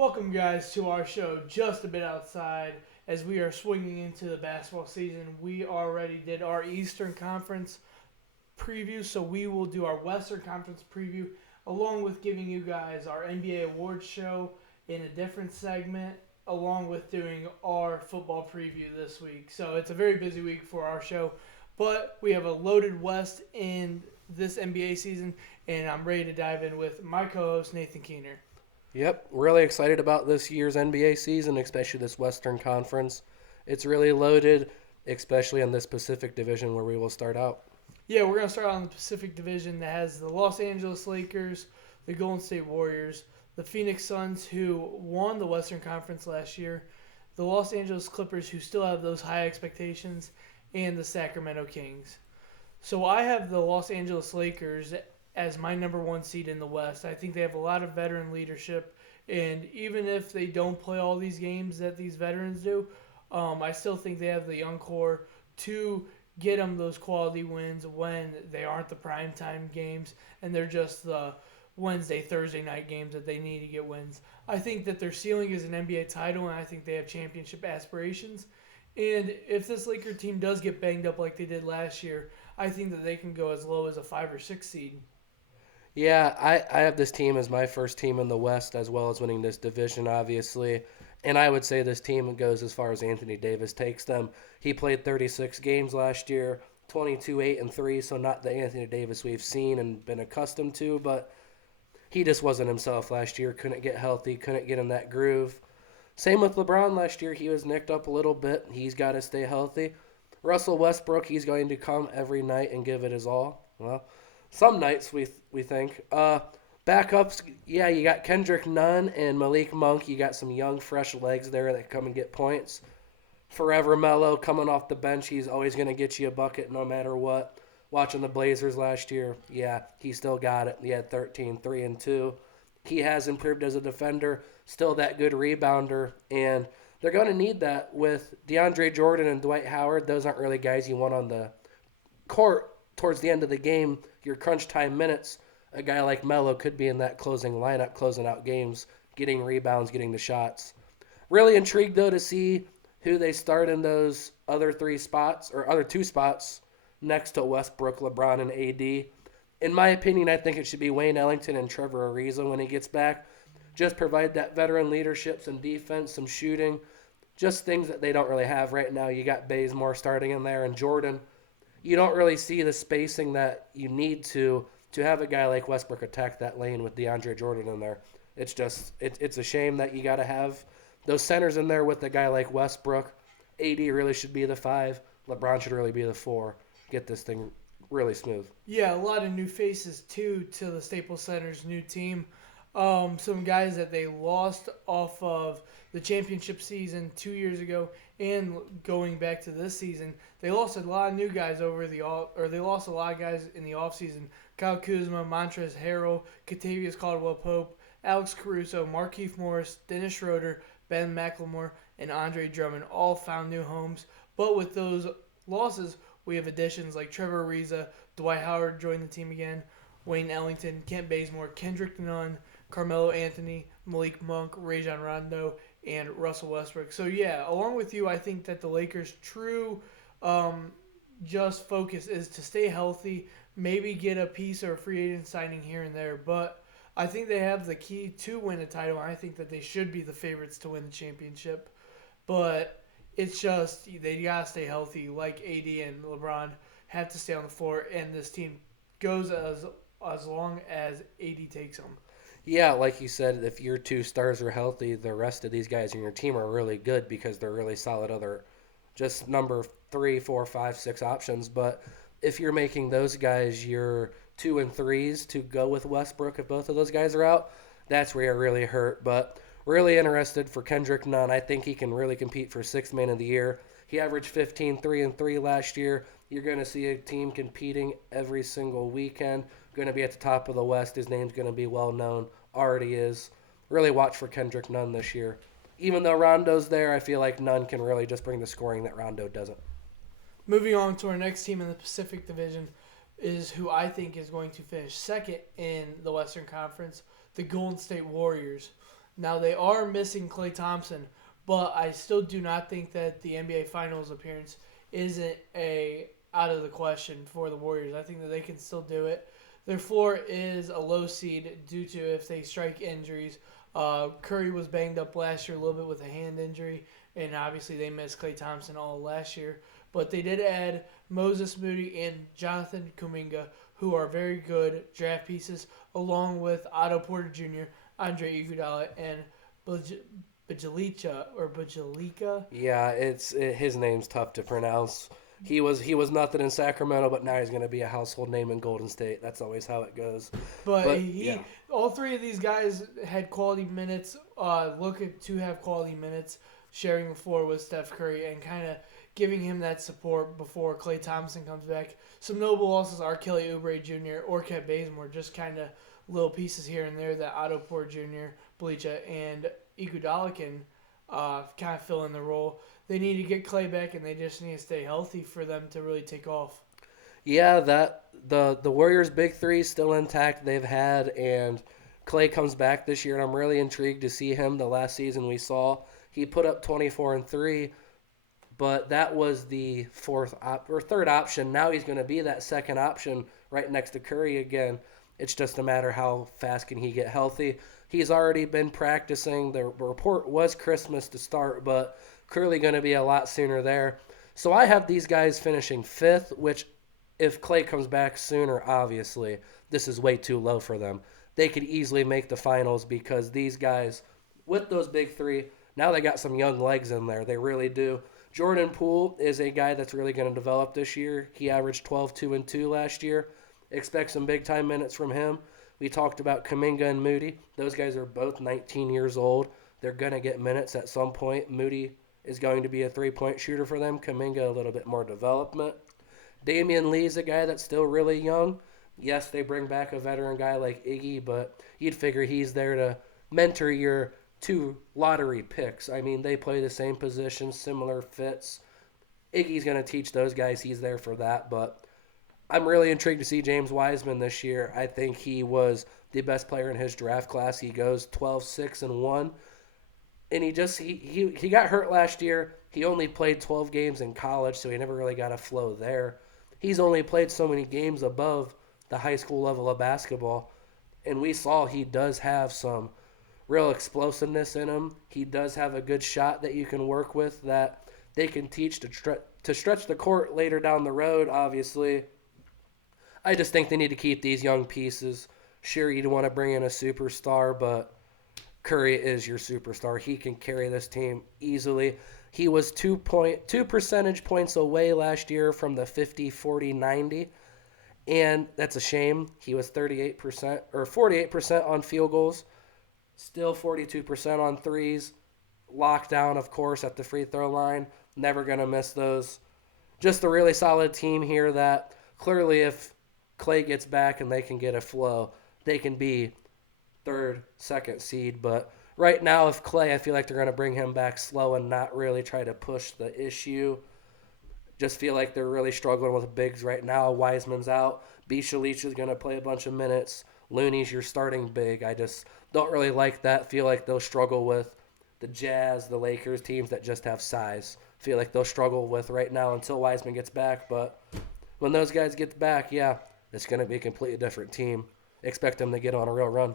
Welcome, guys, to our show, Just a Bit Outside. As we are swinging into the basketball season, we already did our Eastern Conference preview, so we will do our Western Conference preview, along with giving you guys our NBA awards show in a different segment, along with doing our football preview this week. So it's a very busy week for our show, but we have a loaded West in this NBA season, and I'm ready to dive in with my co-host, Nathan Keener. Yep, really excited about this year's NBA season, especially this Western Conference. It's really loaded, especially in this Pacific Division where we will start out. Yeah, we're going to start on the Pacific Division that has the Los Angeles Lakers, the Golden State Warriors, the Phoenix Suns, who won the Western Conference last year, the Los Angeles Clippers, who still have those high expectations, and the Sacramento Kings. So I have the Los Angeles Lakers as my number one seed in the West. I think they have a lot of veteran leadership, and even if they don't play all these games that these veterans do, I still think they have the young core to get them those quality wins when they aren't the primetime games and they're just the Wednesday, Thursday night games that they need to get wins. I think that their ceiling is an NBA title, and I think they have championship aspirations. And if this Laker team does get banged up like they did last year, I think that they can go as low as a 5 or 6 seed. Yeah, I have this team as my first team in the West as well as winning this division, obviously. And I would say this team goes as far as Anthony Davis takes them. He played 36 games last year, 22, 8, and 3, so not the Anthony Davis we've seen and been accustomed to, but he just wasn't himself last year. Couldn't get healthy, couldn't get in that groove. Same with LeBron last year. He was nicked up a little bit. He's got to stay healthy. Russell Westbrook, he's going to come every night and give it his all. Well, some nights we think. Backups, yeah, you got Kendrick Nunn and Malik Monk. You got some young, fresh legs there that come and get points. Forever Mello coming off the bench. He's always going to get you a bucket no matter what. Watching the Blazers last year, yeah, he still got it. He had 13, 3, and 2. He has improved as a defender, still that good rebounder, and they're going to need that with DeAndre Jordan and Dwight Howard. Those aren't really guys you want on the court towards the end of the game, your crunch time minutes. A guy like Melo could be in that closing lineup, closing out games, getting rebounds, getting the shots. Really intrigued, though, to see who they start in those other three spots, or other two spots, next to Westbrook, LeBron, and AD. In my opinion, I think it should be Wayne Ellington and Trevor Ariza when he gets back. Just provide that veteran leadership, some defense, some shooting, just things that they don't really have right now. You got Bazemore starting in there, and Jordan. You don't really see the spacing that you need to have a guy like Westbrook attack that lane with DeAndre Jordan in there. It's a shame that you got to have those centers in there with a guy like Westbrook. AD really should be the 5. LeBron should really be the 4. Get this thing really smooth. Yeah, a lot of new faces too to the Staples Center's new team. Some guys that they lost off of the championship season 2 years ago, and going back to this season, they lost a lot of new guys they lost a lot of guys in the offseason. Kyle Kuzma, Montrezl Harrell, Kentavious Caldwell-Pope, Alex Caruso, Markieff Morris, Dennis Schroeder, Ben McLemore, and Andre Drummond all found new homes. But with those losses, we have additions like Trevor Ariza, Dwight Howard joined the team again, Wayne Ellington, Kent Bazemore, Kendrick Nunn, Carmelo Anthony, Malik Monk, Rajon Rondo, and Russell Westbrook. So yeah, along with you, I think that the Lakers' true just focus is to stay healthy, maybe get a piece or a free agent signing here and there, but I think they have the key to win a title. I think that they should be the favorites to win the championship, but it's just they gotta stay healthy. Like AD and LeBron have to stay on the floor, and this team goes as long as AD takes them. Yeah, like you said, if your two stars are healthy, the rest of these guys in your team are really good because they're really solid other just number 3, 4, 5, 6 options. But if you're making those guys your 2 and 3s to go with Westbrook, if both of those guys are out, that's where you're really hurt. But really interested for Kendrick Nunn. I think he can really compete for 6th man of the year. He averaged 15, 3, and 3 last year. You're going to see a team competing every single weekend. Going to be at the top of the West. His name's going to be well known. Already is. Really watch for Kendrick Nunn this year. Even though Rondo's there, I feel like Nunn can really just bring the scoring that Rondo doesn't. Moving on to our next team in the Pacific Division is who I think is going to finish second in the Western Conference, the Golden State Warriors. Now they are missing Klay Thompson, but I still do not think that the NBA Finals appearance isn't a out of the question for the Warriors. I think that they can still do it. Their floor is a low seed due to if they strike injuries. Curry was banged up last year a little bit with a hand injury, and obviously they missed Klay Thompson all last year. But they did add Moses Moody and Jonathan Kuminga, who are very good draft pieces, along with Otto Porter Jr., Andre Iguodala, and Bajalica. Yeah, his name's tough to pronounce. He was nothing in Sacramento, but now he's going to be a household name in Golden State. That's always how it goes. But Yeah, all three of these guys had quality minutes. Looking to have quality minutes, sharing the floor with Steph Curry and kind of giving him that support before Klay Thompson comes back. Some notable losses are Kelly Oubre Jr. or Kent Bazemore, just kind of little pieces here and there that Otto Porter Jr., Bleacha, and Iguodala can kind of fill in the role. They need to get Klay back, and they just need to stay healthy for them to really take off. yeah. That the Warriors' big three is still intact. They've had and Clay comes back this year, and I'm really intrigued to see him. The last season we saw, he put up 24 and 3, but that was the third option. Now he's going to be that second option right next to Curry again. It's just a matter how fast can he get healthy. He's already been practicing. The report was Christmas to start, but clearly going to be a lot sooner there. So I have these guys finishing fifth, which if Clay comes back sooner, obviously, this is way too low for them. They could easily make the finals because these guys, with those big three, now they got some young legs in there. They really do. Jordan Poole is a guy that's really going to develop this year. He averaged 12, 2, and 2 last year. Expect some big-time minutes from him. We talked about Kuminga and Moody. Those guys are both 19 years old. They're going to get minutes at some point. Moody is going to be a three-point shooter for them. Kuminga, a little bit more development. Damian Lee's a guy that's still really young. Yes, they bring back a veteran guy like Iggy, but you'd figure he's there to mentor your two lottery picks. I mean, they play the same positions, similar fits. Iggy's going to teach those guys. He's there for that, but I'm really intrigued to see James Wiseman this year. I think he was the best player in his draft class. He goes 12, 6, and 1. And he got hurt last year. He only played 12 games in college, so he never really got a flow there. He's only played so many games above the high school level of basketball. And we saw he does have some real explosiveness in him. He does have a good shot that you can work with that they can teach to stretch the court later down the road, obviously. I just think they need to keep these young pieces. Sure, you want to bring in a superstar, but Curry is your superstar. He can carry this team easily. He was 2 percentage points away last year from the 50, 40, 90, and that's a shame. He was 38% or 48% on field goals, still 42% on threes. Lockdown, of course, at the free throw line. Never going to miss those. Just a really solid team here that clearly if Clay gets back and they can get a flow, they can be third, second seed. But right now, if Clay, I feel like they're going to bring him back slow and not really try to push the issue. Just feel like they're really struggling with bigs right now. Wiseman's out. Bjelica is going to play a bunch of minutes. Looney's your starting big. I just don't really like that. Feel like they'll struggle with the Jazz, the Lakers, teams that just have size. Feel like they'll struggle with right now until Wiseman gets back. But when those guys get back, yeah, it's going to be a completely different team. Expect them to get on a real run.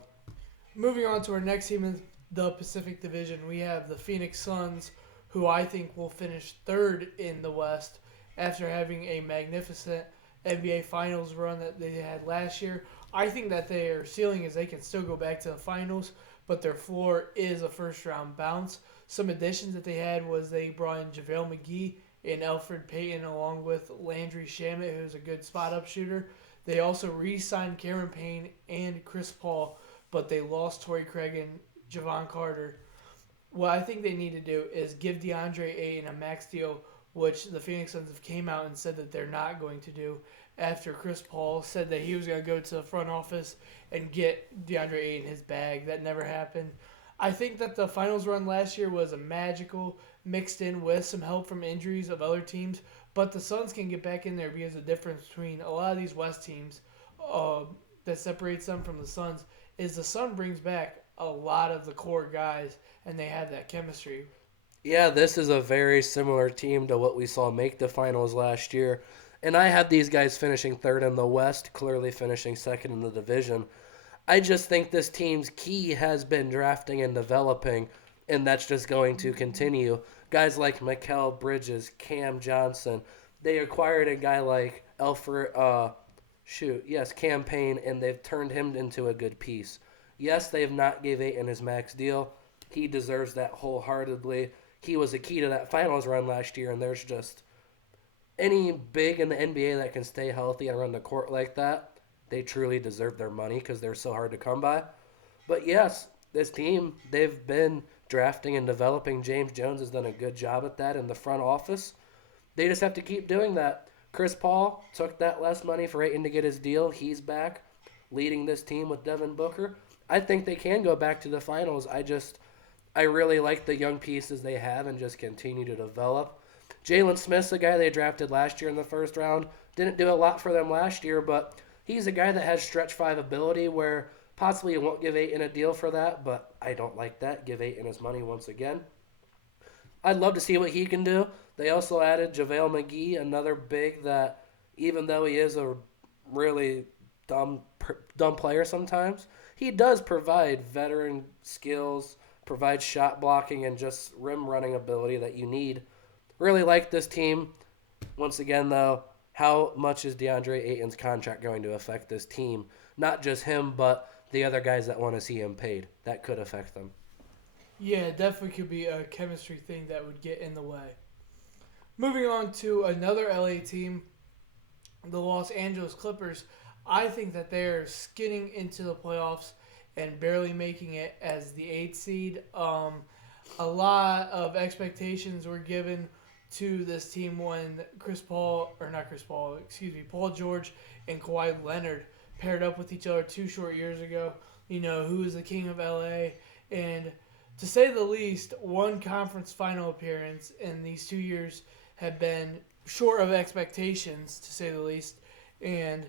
Moving on to our next team in the Pacific Division, we have the Phoenix Suns, who I think will finish third in the West after having a magnificent NBA Finals run that they had last year. I think that their ceiling is they can still go back to the finals, but their floor is a first-round bounce. Some additions that they had was they brought in JaVale McGee and Elfrid Payton along with Landry Shamet, who's a good spot-up shooter. They also re-signed Cameron Payne and Chris Paul, but they lost Torrey Craig and Javon Carter. What I think they need to do is give DeAndre Ayton a max deal, which the Phoenix Suns have came out and said that they're not going to do after Chris Paul said that he was going to go to the front office and get DeAndre Ayton his bag. That never happened. I think that the finals run last year was a magical, mixed in with some help from injuries of other teams, but the Suns can get back in there because the difference between a lot of these West teams that separates them from the Suns is the Sun brings back a lot of the core guys, and they have that chemistry. Yeah, this is a very similar team to what we saw make the finals last year. And I had these guys finishing third in the West, clearly finishing second in the division. I just think this team's key has been drafting and developing, and that's just going to continue. Guys like Mikel Bridges, Cam Johnson, they acquired a guy like Cam Payne, and they've turned him into a good piece. Yes, they have not gave Ayton his max deal. He deserves that wholeheartedly. He was a key to that finals run last year, and there's just any big in the NBA that can stay healthy and run the court like that, they truly deserve their money because they're so hard to come by. But yes, this team, they've been drafting and developing. James Jones has done a good job at that in the front office. They just have to keep doing that. Chris Paul took that less money for Ayton to get his deal. He's back leading this team with Devin Booker. I think they can go back to the finals. I really like the young pieces they have and just continue to develop. Jalen Smith's a guy they drafted last year in the first round. Didn't do a lot for them last year, but he's a guy that has stretch five ability where possibly you won't give Ayton a deal for that, but I don't like that. Give Ayton his money once again. I'd love to see what he can do. They also added JaVale McGee, another big that, even though he is a really dumb player sometimes, he does provide veteran skills, provide shot blocking, and just rim running ability that you need. Really like this team. Once again, though, how much is DeAndre Ayton's contract going to affect this team? Not just him, but the other guys that want to see him paid. That could affect them. Yeah, it definitely could be a chemistry thing that would get in the way. Moving on to another LA team, the Los Angeles Clippers. I think that they're skidding into the playoffs and barely making it as the 8th seed. A lot of expectations were given to this team when Paul George and Kawhi Leonard paired up with each other 2 short years ago. You know, who is the king of LA? And to say the least, one conference final appearance in these 2 years have been short of expectations, to say the least. And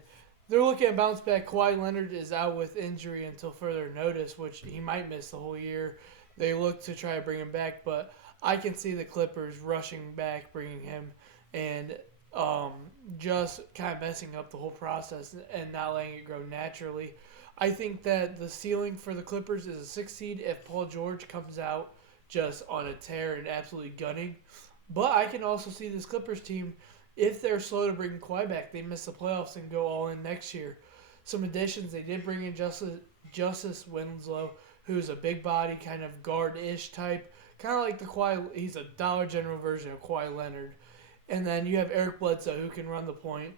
they're looking at bounce back. Kawhi Leonard is out with injury until further notice, which he might miss the whole year. They look to try to bring him back, but I can see the Clippers rushing back, bringing him, and just kind of messing up the whole process and not letting it grow naturally. I think that the ceiling for the Clippers is a 6th seed if Paul George comes out just on a tear and absolutely gunning. But I can also see this Clippers team, if they're slow to bring Kawhi back, they miss the playoffs and go all in next year. Some additions, they did bring in Justice Winslow, who's a big body, kind of guard-ish type. Kind of like the Kawhi, he's a Dollar General version of Kawhi Leonard. And then you have Eric Bledsoe, who can run the point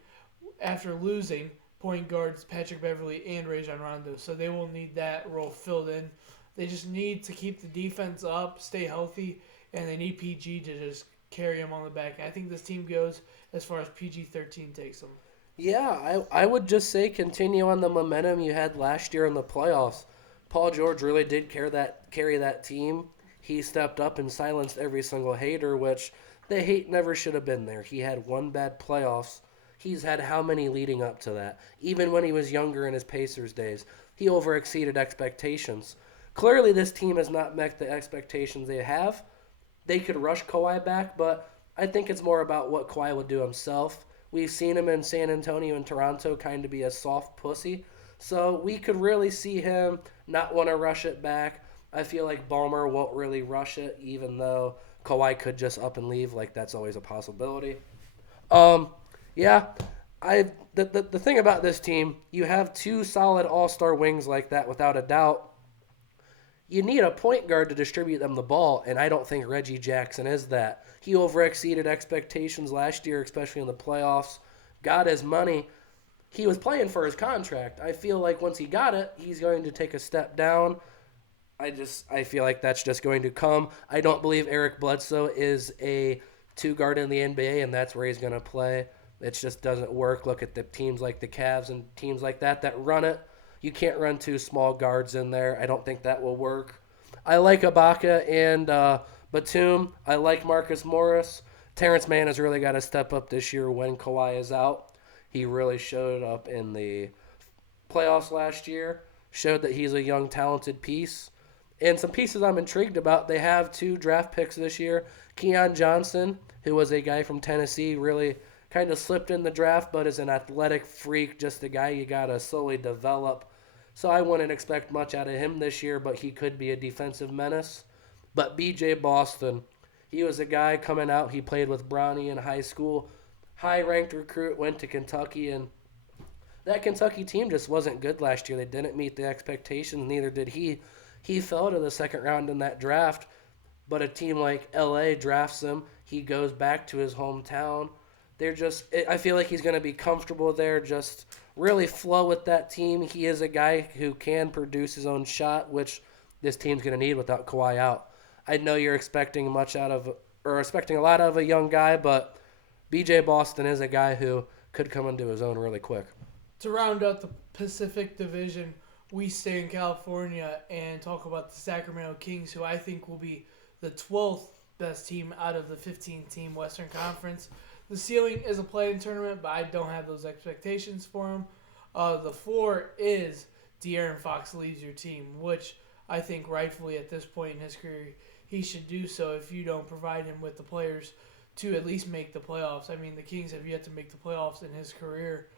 after losing point guards Patrick Beverly and Rajon Rondo. So they will need that role filled in. They just need to keep the defense up, stay healthy, and they need PG to just carry them on the back. I think this team goes as far as PG-13 takes them. Yeah, I would just say continue on the momentum you had last year in the playoffs. Paul George really did carry that team. He stepped up and silenced every single hater, which the hate never should have been there. He had one bad playoffs. He's had how many leading up to that? Even when he was younger in his Pacers days, he overexceeded expectations. Clearly, this team has not met the expectations they have. They could rush Kawhi back, but I think it's more about what Kawhi would do himself. We've seen him in San Antonio and Toronto kind of be a soft pussy. So we could really see him not want to rush it back. I feel like Ballmer won't really rush it, even though Kawhi could just up and leave. Like, that's always a possibility. Yeah, the thing about this team, you have 2 solid all-star wings like that without a doubt. You need a point guard to distribute them the ball, and I don't think Reggie Jackson is that. He overexceeded expectations last year, especially in the playoffs. Got his money. He was playing for his contract. I feel like once he got it, he's going to take a step down. I feel like that's just going to come. I don't believe Eric Bledsoe is a 2-guard in the NBA, and that's where he's going to play. It just doesn't work. Look at the teams like the Cavs and teams like that run it. You can't run 2 small guards in there. I don't think that will work. I like Ibaka and Batum. I like Marcus Morris. Terrence Mann has really got to step up this year when Kawhi is out. He really showed up in the playoffs last year. Showed that he's a young, talented piece. And some pieces I'm intrigued about, they have 2 draft picks this year. Keon Johnson, who was a guy from Tennessee, really kind of slipped in the draft, but is an athletic freak, just a guy you got to slowly develop. So I wouldn't expect much out of him this year, but he could be a defensive menace. But B.J. Boston, he was a guy coming out. He played with Bronny in high school. High-ranked recruit, went to Kentucky, and that Kentucky team just wasn't good last year. They didn't meet the expectations, neither did he. He fell to the second round in that draft, but a team like LA drafts him. He goes back to his hometown. I feel like he's going to be comfortable there, just really flow with that team. He is a guy who can produce his own shot, which this team's going to need without Kawhi out. I know you're expecting a lot out of a young guy, but BJ Boston is a guy who could come into his own really quick. To round out the Pacific Division, we stay in California and talk about the Sacramento Kings, who I think will be the 12th best team out of the 15-team Western Conference. The ceiling is a play-in tournament, but I don't have those expectations for them. The floor is De'Aaron Fox leads your team, which I think rightfully at this point in his career he should do so if you don't provide him with the players to at least make the playoffs. I mean, the Kings have yet to make the playoffs in his career.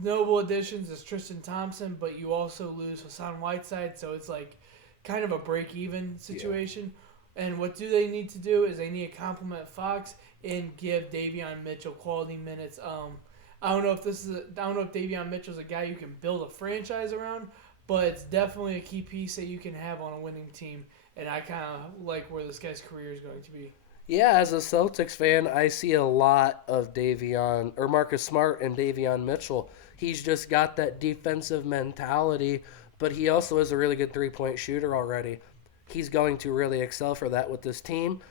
Notable additions is Tristan Thompson, but you also lose Hassan Whiteside, so it's like kind of a break-even situation. Yeah. And what do they need to do is they need to complement Fox and give Davion Mitchell quality minutes. I don't know if Davion Mitchell's a guy you can build a franchise around, but it's definitely a key piece that you can have on a winning team. And I kind of like where this guy's career is going to be. Yeah, as a Celtics fan, I see a lot of Marcus Smart and Davion Mitchell. He's just got that defensive mentality, but he also is a really good three-point shooter already. He's going to really excel for that with this team.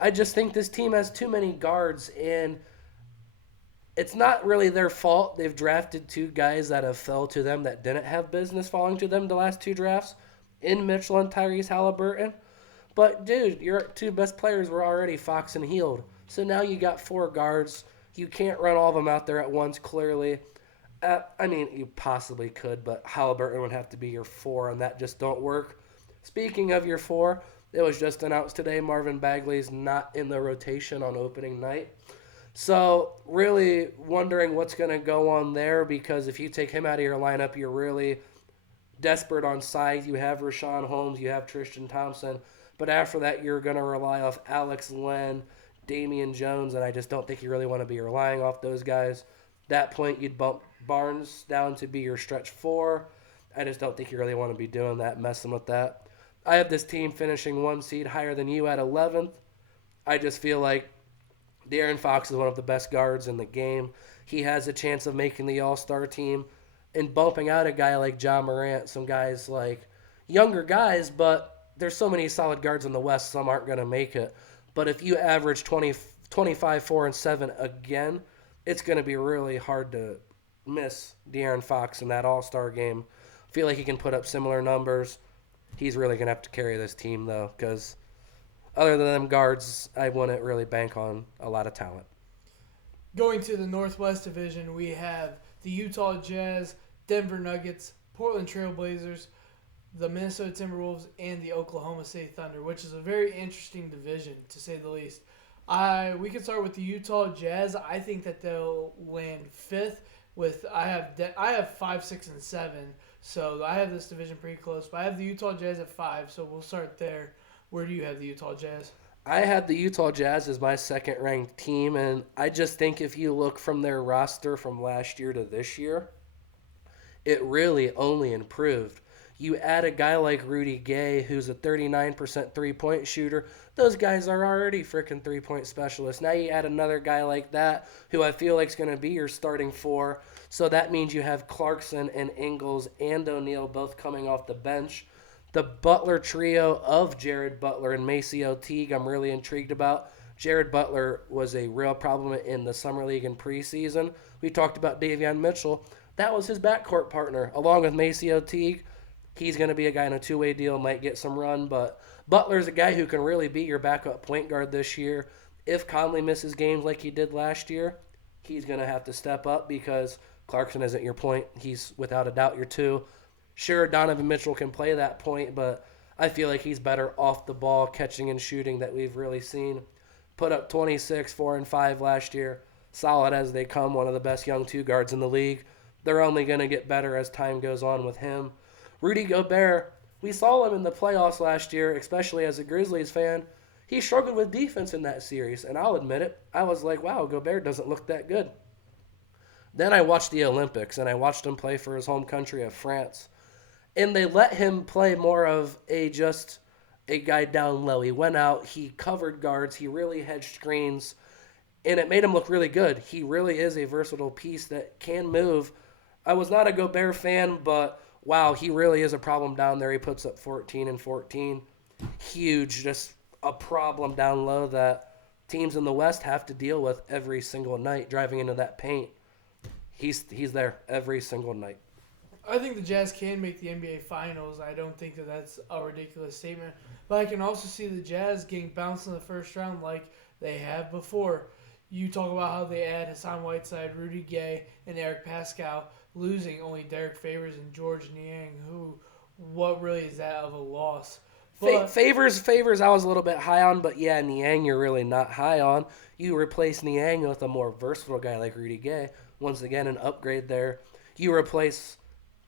I just think this team has too many guards, and it's not really their fault. They've drafted 2 guys that have fell to them that didn't have business falling to them the last 2 drafts, in Mitchell and Tyrese Halliburton. But, dude, your 2 best players were already Fox and Hield. So now you got 4 guards. You can't run all of them out there at once, clearly. I mean, you possibly could, but Halliburton would have to be your 4, and that just don't work. Speaking of your 4, it was just announced today Marvin Bagley's not in the rotation on opening night. So, really wondering what's going to go on there, because if you take him out of your lineup, you're really desperate on size. You have Rashawn Holmes, you have Tristan Thompson. But after that, you're going to rely off Alex Len, Damian Jones, and I just don't think you really want to be relying off those guys. That point, you'd bump Barnes down to be your stretch 4. I just don't think you really want to be doing that, messing with that. I have this team finishing 1 seed higher than you at 11th. I just feel like De'Aaron Fox is one of the best guards in the game. He has a chance of making the All-Star team and bumping out a guy like Ja Morant, some guys like younger guys, but there's so many solid guards in the West, some aren't going to make it. But if you average 25, 4, and 7 again, it's going to be really hard to miss De'Aaron Fox in that All-Star game. I feel like he can put up similar numbers. He's really going to have to carry this team, though, because other than them guards, I wouldn't really bank on a lot of talent. Going to the Northwest Division, we have the Utah Jazz, Denver Nuggets, Portland Trail Blazers, the Minnesota Timberwolves, and the Oklahoma City Thunder, which is a very interesting division, to say the least. We can start with the Utah Jazz. I think that they'll land 5th. I have 5, 6, and 7, so I have this division pretty close. But I have the Utah Jazz at 5, so we'll start there. Where do you have the Utah Jazz? I had the Utah Jazz as my second-ranked team, and I just think if you look from their roster from last year to this year, it really only improved. You add a guy like Rudy Gay, who's a 39% three-point shooter. Those guys are already freaking three-point specialists. Now you add another guy like that, who I feel like is going to be your starting 4. So that means you have Clarkson and Ingles and O'Neal both coming off the bench. The Butler trio of Jared Butler and Maceo Teague, I'm really intrigued about. Jared Butler was a real problem in the Summer League and preseason. We talked about Davion Mitchell. That was his backcourt partner, along with Maceo Teague. He's going to be a guy in a 2-way deal, might get some run, but Butler's a guy who can really be your backup point guard this year. If Conley misses games like he did last year, he's going to have to step up because Clarkson isn't your point. He's without a doubt your 2. Sure, Donovan Mitchell can play that point, but I feel like he's better off the ball, catching and shooting that we've really seen. Put up 26, 4 and 5 last year. Solid as they come, one of the best young two guards in the league. They're only going to get better as time goes on with him. Rudy Gobert, we saw him in the playoffs last year, especially as a Grizzlies fan. He struggled with defense in that series, and I'll admit it. I was like, wow, Gobert doesn't look that good. Then I watched the Olympics, and I watched him play for his home country of France. And they let him play more of just a guy down low. He went out, he covered guards, he really hedged screens, and it made him look really good. He really is a versatile piece that can move. I was not a Gobert fan, but wow, he really is a problem down there. He puts up 14 and 14. Huge, just a problem down low that teams in the West have to deal with every single night driving into that paint. He's there every single night. I think the Jazz can make the NBA Finals. I don't think that that's a ridiculous statement. But I can also see the Jazz getting bounced in the first round like they have before. You talk about how they add Hassan Whiteside, Rudy Gay, and Eric Pascal, losing only Derek Favors and George Niang, who, what really is that of a loss? But Favors I was a little bit high on, but yeah, Niang you're really not high on. You replace Niang with a more versatile guy like Rudy Gay. Once again, an upgrade there. You replace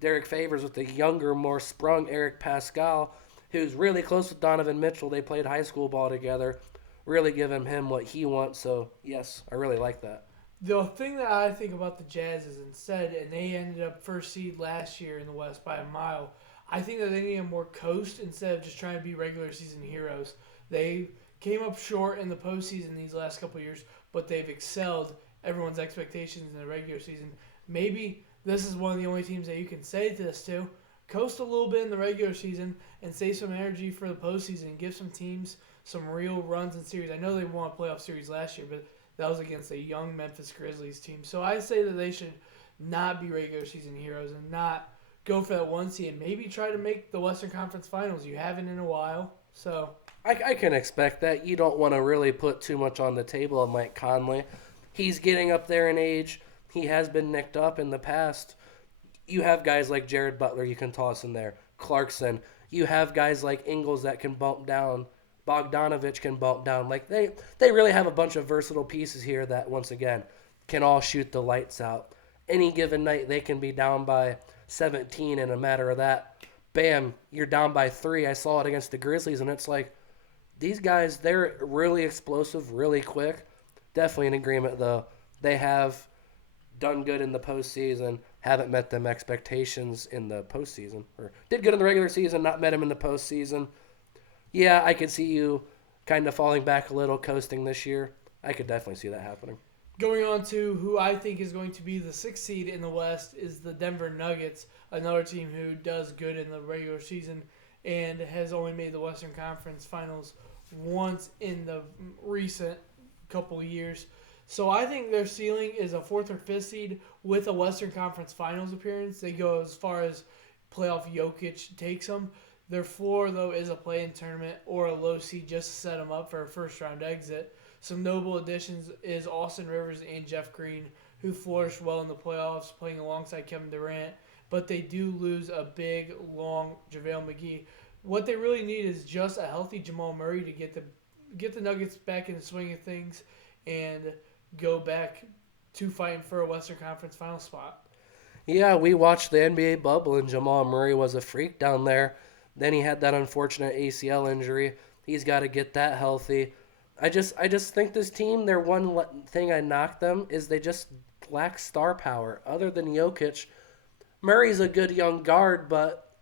Derek Favors with a younger, more sprung Eric Pascal, who's really close with Donovan Mitchell. They played high school ball together. Really giving him what he wants. So, yes, I really like that. the thing that I think about the Jazz is instead, and they ended up first seed last year in the West by a mile, I think that they need a more coast instead of just trying to be regular season heroes. They came up short in the postseason these last couple of years, but they've excelled everyone's expectations in the regular season. Maybe this is one of the only teams that you can say this to. Coast a little bit in the regular season and save some energy for the postseason and give some teams some real runs in series. I know they won a playoff series last year, but that was against a young Memphis Grizzlies team. So I say that they should not be regular season heroes and not go for that one seed and maybe try to make the Western Conference Finals. You haven't in a while, so I can expect that. You don't want to really put too much on the table of Mike Conley. He's getting up there in age. He has been nicked up in the past. You have guys like Jared Butler you can toss in there. Clarkson. You have guys like Ingles that can bump down. Bogdanovich can bump down. Like they really have a bunch of versatile pieces here that, once again, can all shoot the lights out. Any given night, they can be down by 17 in a matter of that. Bam, you're down by 3. I saw it against the Grizzlies, and it's like, these guys, they're really explosive, really quick. Definitely in agreement, though. They have done good in the postseason, haven't met them expectations in the postseason. Or did good in the regular season, not met them in the postseason. Yeah, I could see you kind of falling back a little, coasting this year. I could definitely see that happening. going on to who I think is going to be the 6th seed in the West is the Denver Nuggets, another team who does good in the regular season and has only made the Western Conference Finals once in the recent couple of years. So I think their ceiling is a 4th or 5th seed with a Western Conference Finals appearance. They go as far as playoff Jokic takes them. Their floor, though, is a play-in tournament or a low seed just to set them up for a first-round exit. Some notable additions is Austin Rivers and Jeff Green, who flourished well in the playoffs, playing alongside Kevin Durant. But they do lose a big, long JaVale McGee. What they really need is just a healthy Jamal Murray to get the Nuggets back in the swing of things and go back to fighting for a Western Conference final spot. Yeah, we watched the NBA bubble, and Jamal Murray was a freak down there. Then he had that unfortunate ACL injury. He's got to get that healthy. I just think this team, their one thing I knock them is they just lack star power. Other than Jokic, Murray's a good young guard, but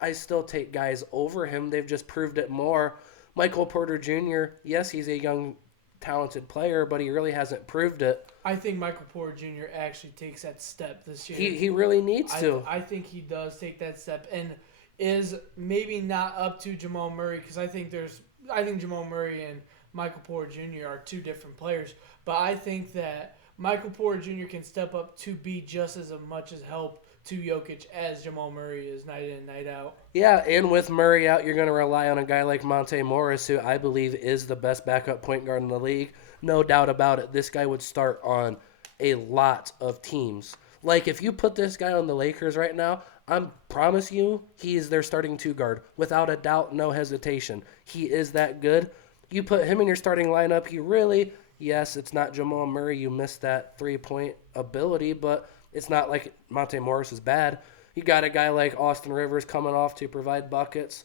I still take guys over him. They've just proved it more. Michael Porter Jr., yes, he's a young, talented player, but he really hasn't proved it. I think Michael Porter Jr. actually takes that step this year. He really needs to. I think he does take that step and is maybe not up to Jamal Murray because I think Jamal Murray and Michael Porter Jr. are two different players. But I think that Michael Porter Jr. can step up to be just as much as help to Jokic as Jamal Murray is night in and night out. Yeah, and with Murray out, you're going to rely on a guy like Monte Morris, who I believe is the best backup point guard in the league. No doubt about it. This guy would start on a lot of teams. Like, if you put this guy on the Lakers right now, I promise you, he is their starting two guard. Without a doubt, no hesitation. He is that good. You put him in your starting lineup, he really, yes, it's not Jamal Murray. You missed that 3-point ability, but it's not like Monte Morris is bad. You got a guy like Austin Rivers coming off to provide buckets.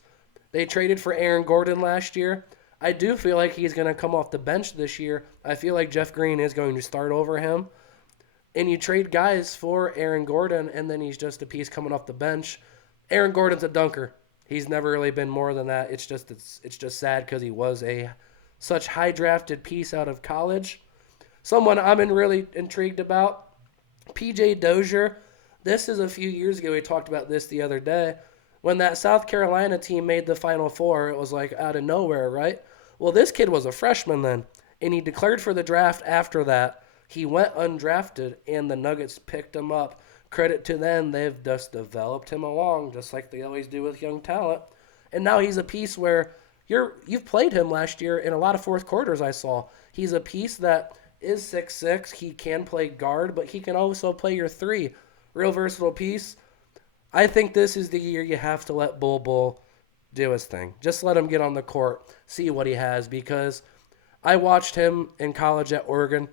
They traded for Aaron Gordon last year. I do feel like he's going to come off the bench this year. I feel like Jeff Green is going to start over him. And you trade guys for Aaron Gordon, and then he's just a piece coming off the bench. Aaron Gordon's a dunker. He's never really been more than that. It's just sad because he was a such high drafted piece out of college. Someone I'm really intrigued about, PJ Dozier. This is a few years ago. We talked about this the other day. When that South Carolina team made the Final Four, it was like out of nowhere, right? Well, this kid was a freshman then, and he declared for the draft after that. He went undrafted, and the Nuggets picked him up. Credit to them, they've just developed him along, just like they always do with young talent. And now he's a piece where you've played him last year in a lot of fourth quarters I saw. He's a piece that is 6'6". He can play guard, but he can also play your three. Real versatile piece. I think this is the year you have to let Bull do his thing. Just let him get on the court, see what he has, because I watched him in college at Oregon.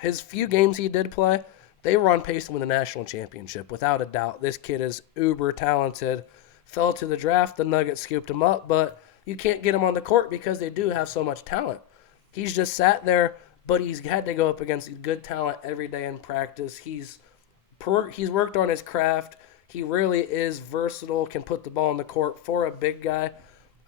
His few games he did play, they were on pace to win the national championship, without a doubt. This kid is uber talented. Fell to the draft, the Nuggets scooped him up, but you can't get him on the court because they do have so much talent. He's just sat there, but he's had to go up against good talent every day in practice. He's worked on his craft. He really is versatile, can put the ball on the court for a big guy.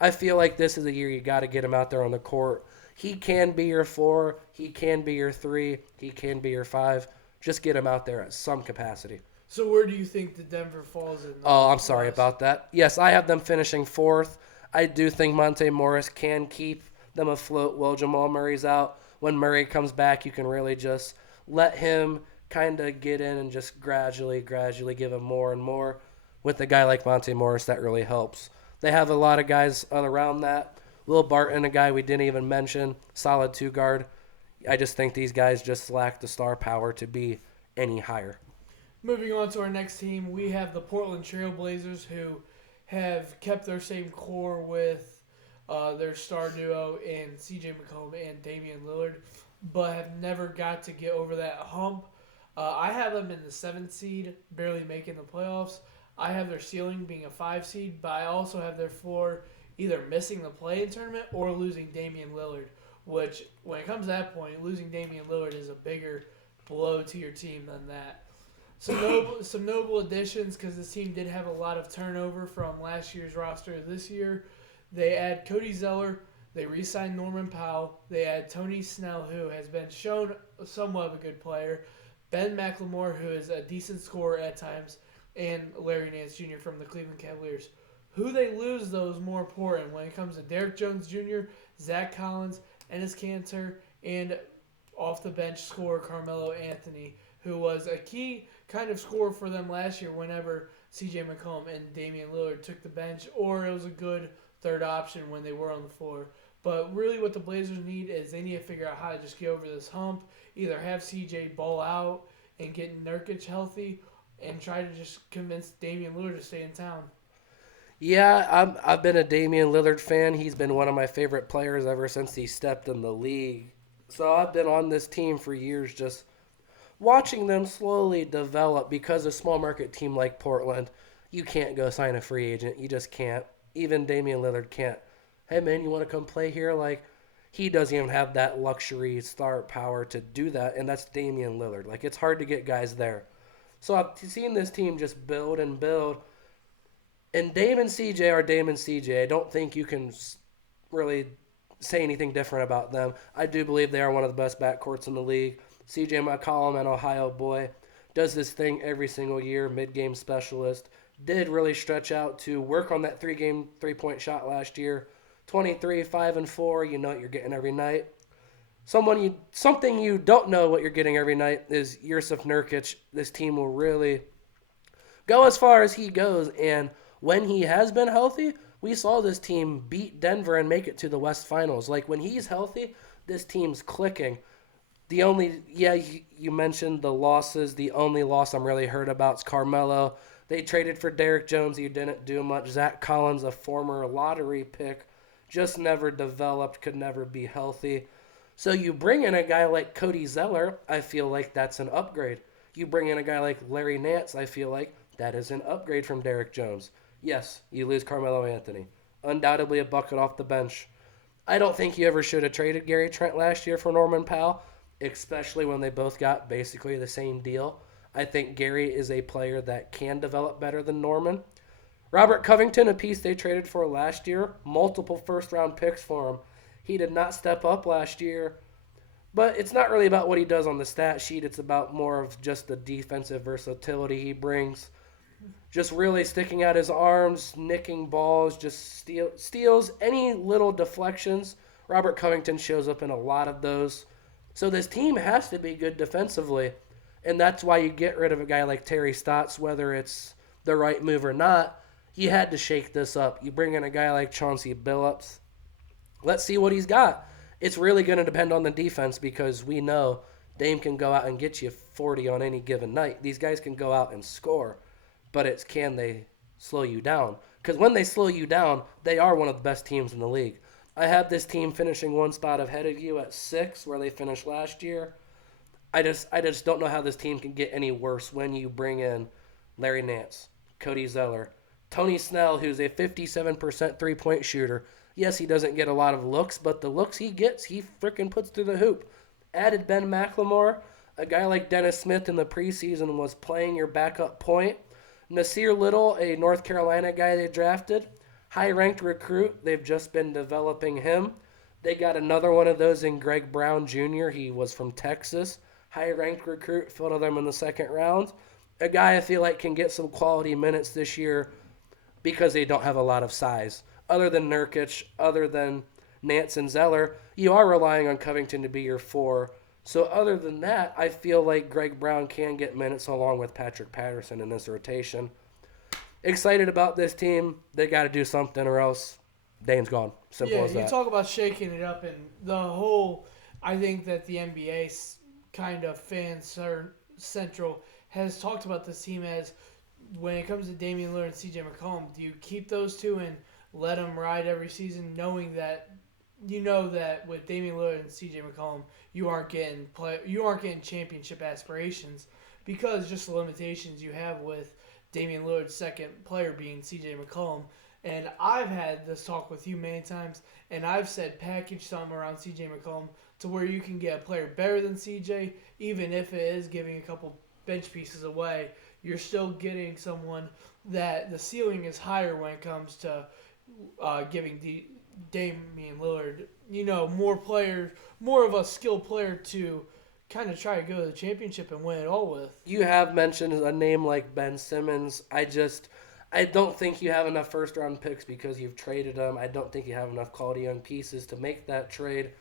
I feel like this is a year you got to get him out there on the court. He can be your 4. He can be your 3. He can be your 5. Just get him out there at some capacity. So where do you think the Denver falls in? Oh, I'm sorry about that. Yes, I have them finishing 4th. I do think Monte Morris can keep them afloat while Jamal Murray's out. When Murray comes back, you can really just let him kind of get in and just gradually give him more and more. With a guy like Monte Morris, that really helps. They have a lot of guys around that. Will Barton, a guy we didn't even mention, solid 2 guard. I just think these guys just lack the star power to be any higher. Moving on to our next team, we have the Portland Trail Blazers, who have kept their same core with their star duo in C.J. McCollum and Damian Lillard, but have never got to get over that hump. I have them in the 7th seed, barely making the playoffs. I have their ceiling being a 5 seed, but I also have their floor either missing the play-in tournament or losing Damian Lillard, which, when it comes to that point, losing Damian Lillard is a bigger blow to your team than that. Some notable additions, because this team did have a lot of turnover from last year's roster to this year. They add Cody Zeller. They re-signed Norman Powell. They add Tony Snell, who has been shown somewhat of a good player. Ben McLemore, who is a decent scorer at times. And Larry Nance Jr. from the Cleveland Cavaliers. Who they lose, though, is more important when it comes to Derek Jones Jr., Zach Collins, Enes Kanter, and off-the-bench scorer Carmelo Anthony, who was a key kind of scorer for them last year whenever C.J. McCollum and Damian Lillard took the bench, or it was a good third option when they were on the floor. But really what the Blazers need is they need to figure out how to just get over this hump, either have C.J. ball out and get Nurkic healthy, and try to just convince Damian Lillard to stay in town. Yeah, I've been a Damian Lillard fan. He's been one of my favorite players ever since he stepped in the league. So I've been on this team for years, just watching them slowly develop. Because a small market team like Portland, you can't go sign a free agent. You just can't. Even Damian Lillard can't. Hey, man, you want to come play here? Like, he doesn't even have that luxury star power to do that, and that's Damian Lillard. Like, it's hard to get guys there. So I've seen this team just build and build. And Dame and CJ are Dame and CJ. I don't think you can really say anything different about them. I do believe they are one of the best backcourts in the league. CJ McCollum, an Ohio boy, does this thing every single year, mid-game specialist. Did really stretch out to work on that 3-point shot last year. 23, 5, and 4, you know what you're getting every night. Something you don't know what you're getting every night is Jusuf Nurkic. This team will really go as far as he goes, and when he has been healthy, we saw this team beat Denver and make it to the West Finals. Like, when he's healthy, this team's clicking. You mentioned the losses. The only loss I'm really hurt about is Carmelo. They traded for Derek Jones. He didn't do much. Zach Collins, a former lottery pick, just never developed, could never be healthy. So you bring in a guy like Cody Zeller, I feel like that's an upgrade. You bring in a guy like Larry Nance, I feel like that is an upgrade from Derek Jones. Yes, you lose Carmelo Anthony. Undoubtedly a bucket off the bench. I don't think you ever should have traded Gary Trent last year for Norman Powell, especially when they both got basically the same deal. I think Gary is a player that can develop better than Norman. Robert Covington, a piece they traded for last year, multiple first round picks for him. He did not step up last year, but it's not really about what he does on the stat sheet. It's about more of just the defensive versatility he brings. Just really sticking out his arms, nicking balls, just steals, any little deflections. Robert Covington shows up in a lot of those. So this team has to be good defensively, and that's why you get rid of a guy like Terry Stotts, whether it's the right move or not. You had to shake this up. You bring in a guy like Chauncey Billups. Let's see what he's got. It's really going to depend on the defense because we know Dame can go out and get you 40 on any given night. These guys can go out and score, but it's can they slow you down? Because when they slow you down, they are one of the best teams in the league. I have this team finishing one spot ahead of you at 6, where they finished last year. I just don't know how this team can get any worse when you bring in Larry Nance, Cody Zeller, Tony Snell, who's a 57% three-point shooter. Yes, he doesn't get a lot of looks, but the looks he gets, he freaking puts through the hoop. Added Ben McLemore, a guy like Dennis Smith in the preseason was playing your backup point. Nasir Little, a North Carolina guy they drafted, high-ranked recruit. They've just been developing him. They got another one of those in Greg Brown Jr. He was from Texas. High-ranked recruit, fell to them in the second round. A guy I feel like can get some quality minutes this year because they don't have a lot of size. Other than Nurkic, other than Nance and Zeller, you are relying on Covington to be your 4. So other than that, I feel like Greg Brown can get minutes along with Patrick Patterson in this rotation. Excited about this team. They got to do something or else Dame's gone. Simple as that. Yeah, you talk about shaking it up, and the whole, I think that the NBA kind of central has talked about this team as, when it comes to Damian Lillard and CJ McCollum, do you keep those two and let them ride every season, knowing that that with Damian Lillard and CJ McCollum, you aren't getting championship aspirations because just the limitations you have with Damian Lillard's second player being CJ McCollum. And I've had this talk with you many times, and I've said package something around CJ McCollum to where you can get a player better than CJ, even if it is giving a couple bench pieces away. You're still getting someone that the ceiling is higher when it comes to giving Damian Lillard, more of a skilled player to kind of try to go to the championship and win it all with. You have mentioned a name like Ben Simmons. I don't think you have enough first-round picks because you've traded them. I don't think you have enough quality young pieces to make that trade.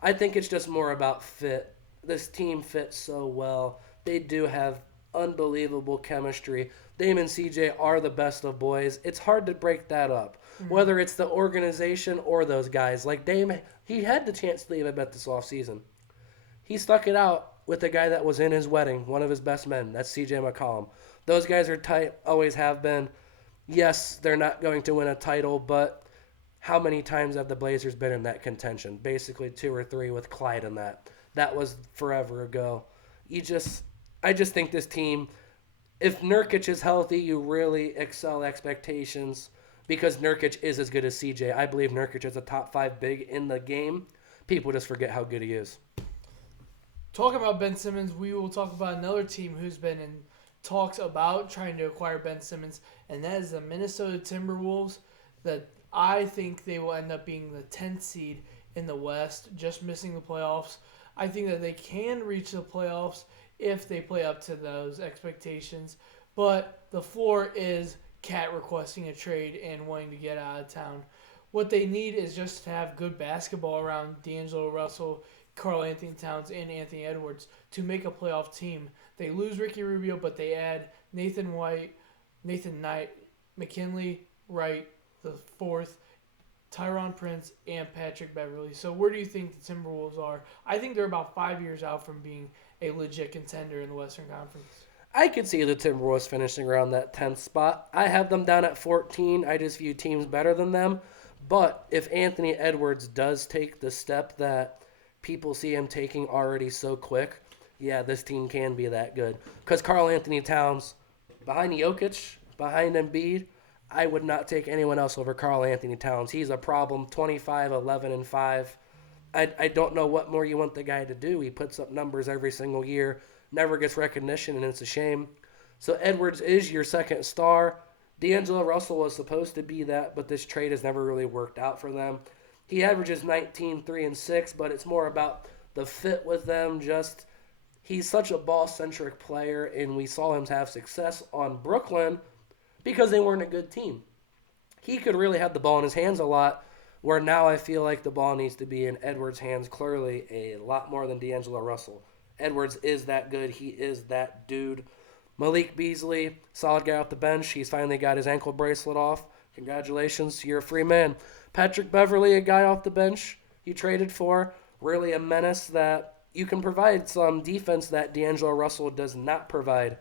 I think it's just more about fit. This team fits so well. They do have unbelievable chemistry. Dame and CJ are the best of boys. It's hard to break that up, whether it's the organization or those guys. Like Dame, he had the chance to leave, I bet, this offseason. He stuck it out with the guy that was in his wedding, one of his best men. That's CJ McCollum. Those guys are tight, always have been. Yes, they're not going to win a title, but how many times have the Blazers been in that contention? Basically 2 or 3 with Clyde in that. That was forever ago. I just think this team, if Nurkic is healthy, you really excel expectations because Nurkic is as good as CJ. I believe Nurkic is a top 5 big in the game. People just forget how good he is. Talking about Ben Simmons, we will talk about another team who's been in talks about trying to acquire Ben Simmons, and that is the Minnesota Timberwolves. That I think they will end up being the 10th seed in the West, just missing the playoffs. I think that they can reach the playoffs if they play up to those expectations, but the floor is Cat requesting a trade and wanting to get out of town. What they need is just to have good basketball around D'Angelo Russell, Karl Anthony Towns, and Anthony Edwards to make a playoff team. They lose Ricky Rubio, but they add Nathan Knight, McKinley Wright, the 4th, Tyron Prince, and Patrick Beverly. So where do you think the Timberwolves are? I think they're about 5 years out from being a legit contender in the Western Conference. I could see the Timberwolves finishing around that 10th spot. I have them down at 14. I just view teams better than them. But if Anthony Edwards does take the step that people see him taking already so quick, yeah, this team can be that good. Because Karl Anthony Towns, behind Jokic, behind Embiid, I would not take anyone else over Karl Anthony Towns. He's a problem, 25, 11, and 5. I don't know what more you want the guy to do. He puts up numbers every single year, never gets recognition, and it's a shame. So Edwards is your second star. D'Angelo Russell was supposed to be that, but this trade has never really worked out for them. He averages 19, 3, and 6, but it's more about the fit with them. Just he's such a ball-centric player, and we saw him have success on Brooklyn because they weren't a good team. He could really have the ball in his hands a lot, where now I feel like the ball needs to be in Edwards' hands clearly a lot more than D'Angelo Russell. Edwards is that good. He is that dude. Malik Beasley, solid guy off the bench. He's finally got his ankle bracelet off. Congratulations, you're a free man. Patrick Beverley, a guy off the bench you traded for. Really a menace that you can provide some defense that D'Angelo Russell does not provide.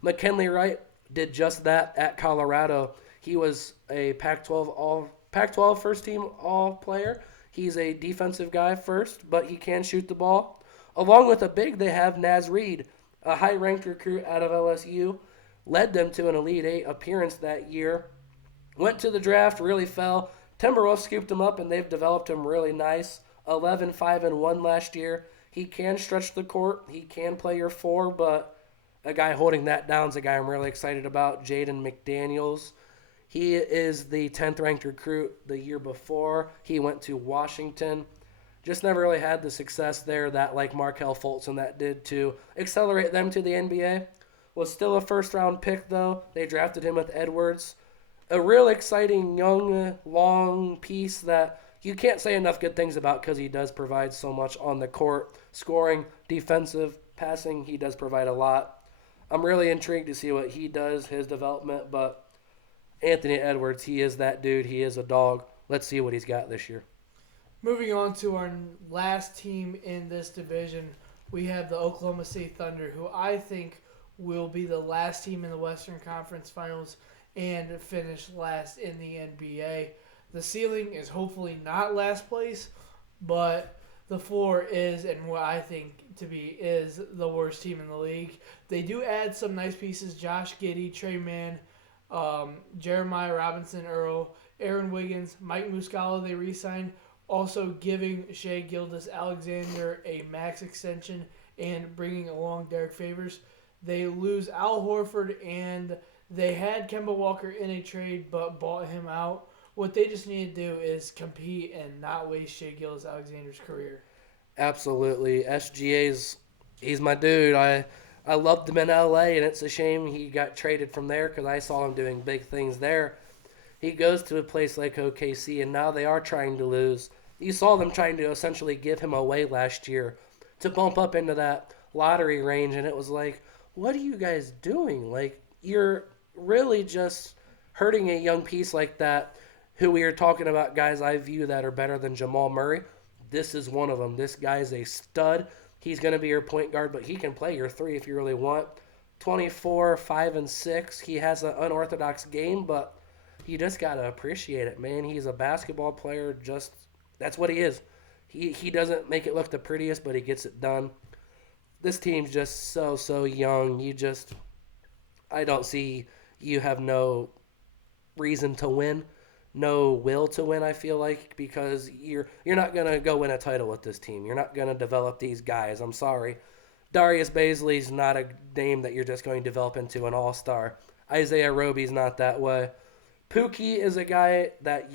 McKinley Wright did just that at Colorado. He was a Pac-12 first team all player. He's a defensive guy first, but he can shoot the ball. Along with a big, they have Naz Reid, a high-ranked recruit out of LSU, led them to an Elite Eight appearance that year. Went to the draft, really fell. Timberwolves scooped him up, and they've developed him really nice. 11, 5, and 1 last year. He can stretch the court. He can play your 4, but a guy holding that down is a guy I'm really excited about, Jaden McDaniels. He is the 10th ranked recruit the year before. He went to Washington. Just never really had the success there that like Markelle Fultz and that did to accelerate them to the NBA. Was still a first round pick though. They drafted him with Edwards. A real exciting young, long piece that you can't say enough good things about because he does provide so much on the court. Scoring, defensive, passing, he does provide a lot. I'm really intrigued to see what he does, his development, but Anthony Edwards, he is that dude. He is a dog. Let's see what he's got this year. Moving on to our last team in this division, we have the Oklahoma City Thunder, who I think will be the last team in the Western Conference Finals and finish last in the NBA. The ceiling is hopefully not last place, but the floor is, and what I think to be, is the worst team in the league. They do add some nice pieces: Josh Giddey, Trey Mann, Jeremiah Robinson Earl, Aaron Wiggins, Mike Muscala they re-signed, also giving Shai Gilgeous-Alexander a max extension and bringing along Derek Favors. They lose Al Horford, and they had Kemba Walker in a trade but bought him out. What they just need to do is compete and not waste Shai Gilgeous-Alexander's career. Absolutely. he's my dude. I loved him in LA, and it's a shame he got traded from there because I saw him doing big things there. He goes to a place like OKC, and now they are trying to lose. You saw them trying to essentially give him away last year to bump up into that lottery range, and it was like, what are you guys doing? Like, you're really just hurting a young piece like that, who we are talking about guys I view that are better than Jamal Murray. This is one of them. This guy is a stud. He's going to be your point guard, but he can play your 3 if you really want. 24, 5, and 6. He has an unorthodox game, but you just got to appreciate it, man. He's a basketball player. Just that's what he is. He doesn't make it look the prettiest, but he gets it done. This team's just so young. I don't see you have no reason to win. No will to win, I feel like, because you're not going to go win a title with this team. You're not going to develop these guys. I'm sorry. Darius Baisley's not a name that you're just going to develop into an all-star. Isaiah Roby's not that way. Pookie is a guy that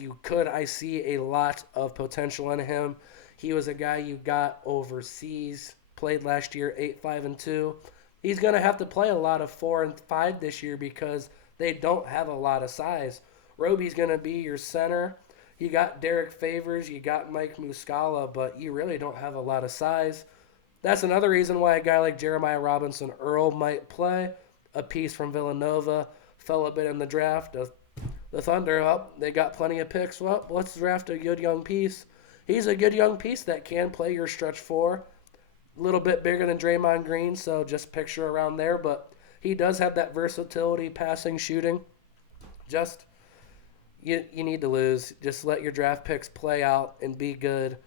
I see a lot of potential in him. He was a guy you got overseas, played last year 8, 5, and 2. He's going to have to play a lot of 4 and 5 this year because they don't have a lot of size. Roby's going to be your center. You got Derek Favors, you got Mike Muscala, but you really don't have a lot of size. That's another reason why a guy like Jeremiah Robinson Earl might play. A piece from Villanova, fell a bit in the draft. The Thunder, they got plenty of picks. Well, let's draft a good young piece. He's a good young piece that can play your stretch 4. A little bit bigger than Draymond Green, so just picture around there, but He does have that versatility, passing, shooting. Just you need to lose. Just let your draft picks play out and be good,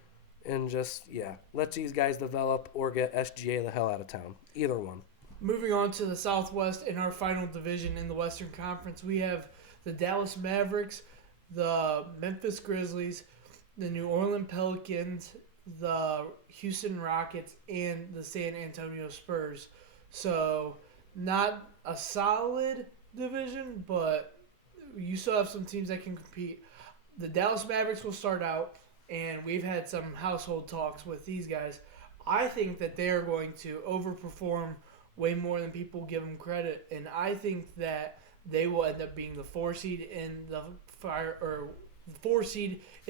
and just let these guys develop or get SGA the hell out of town. Either one. Moving on to the Southwest in our final division in the Western Conference, we have the Dallas Mavericks, the Memphis Grizzlies, the New Orleans Pelicans, the Houston Rockets, and the San Antonio Spurs. So, not a solid division, but you still have some teams that can compete. The Dallas Mavericks will start out, and we've had some household talks with these guys. I think that they're going to overperform way more than people give them credit, and I think that they will end up being the 4 seed in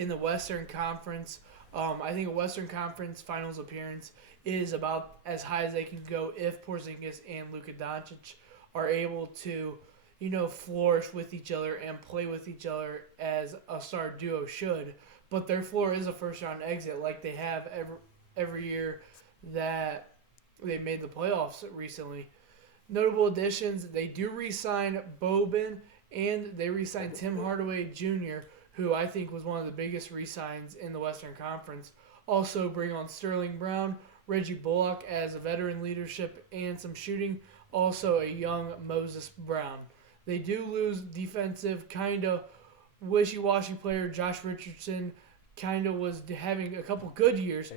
the Western Conference. I think a Western Conference Finals appearance is about as high as they can go if Porzingis and Luka Doncic are able to, flourish with each other and play with each other as a star duo should. But their floor is a first-round exit like they have every year that they made the playoffs recently. Notable additions, they do re-sign Boban and they re-sign Tim Hardaway Jr., who I think was one of the biggest re-signs in the Western Conference. Also bring on Sterling Brown, Reggie Bullock as a veteran leadership and some shooting. Also a young Moses Brown. They do lose defensive, kind of wishy-washy player Josh Richardson. Kind of was having a couple good years.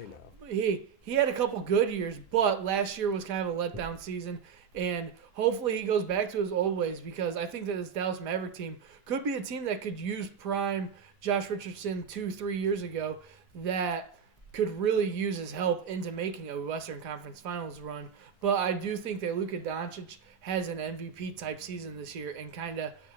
He had a couple good years, but last year was kind of a letdown season. And hopefully he goes back to his old ways because I think that this Dallas Maverick team could be a team that could use prime Josh Richardson 2-3 years ago that could really use his help into making a Western Conference Finals run. But I do think that Luka Doncic has an MVP-type season this year, and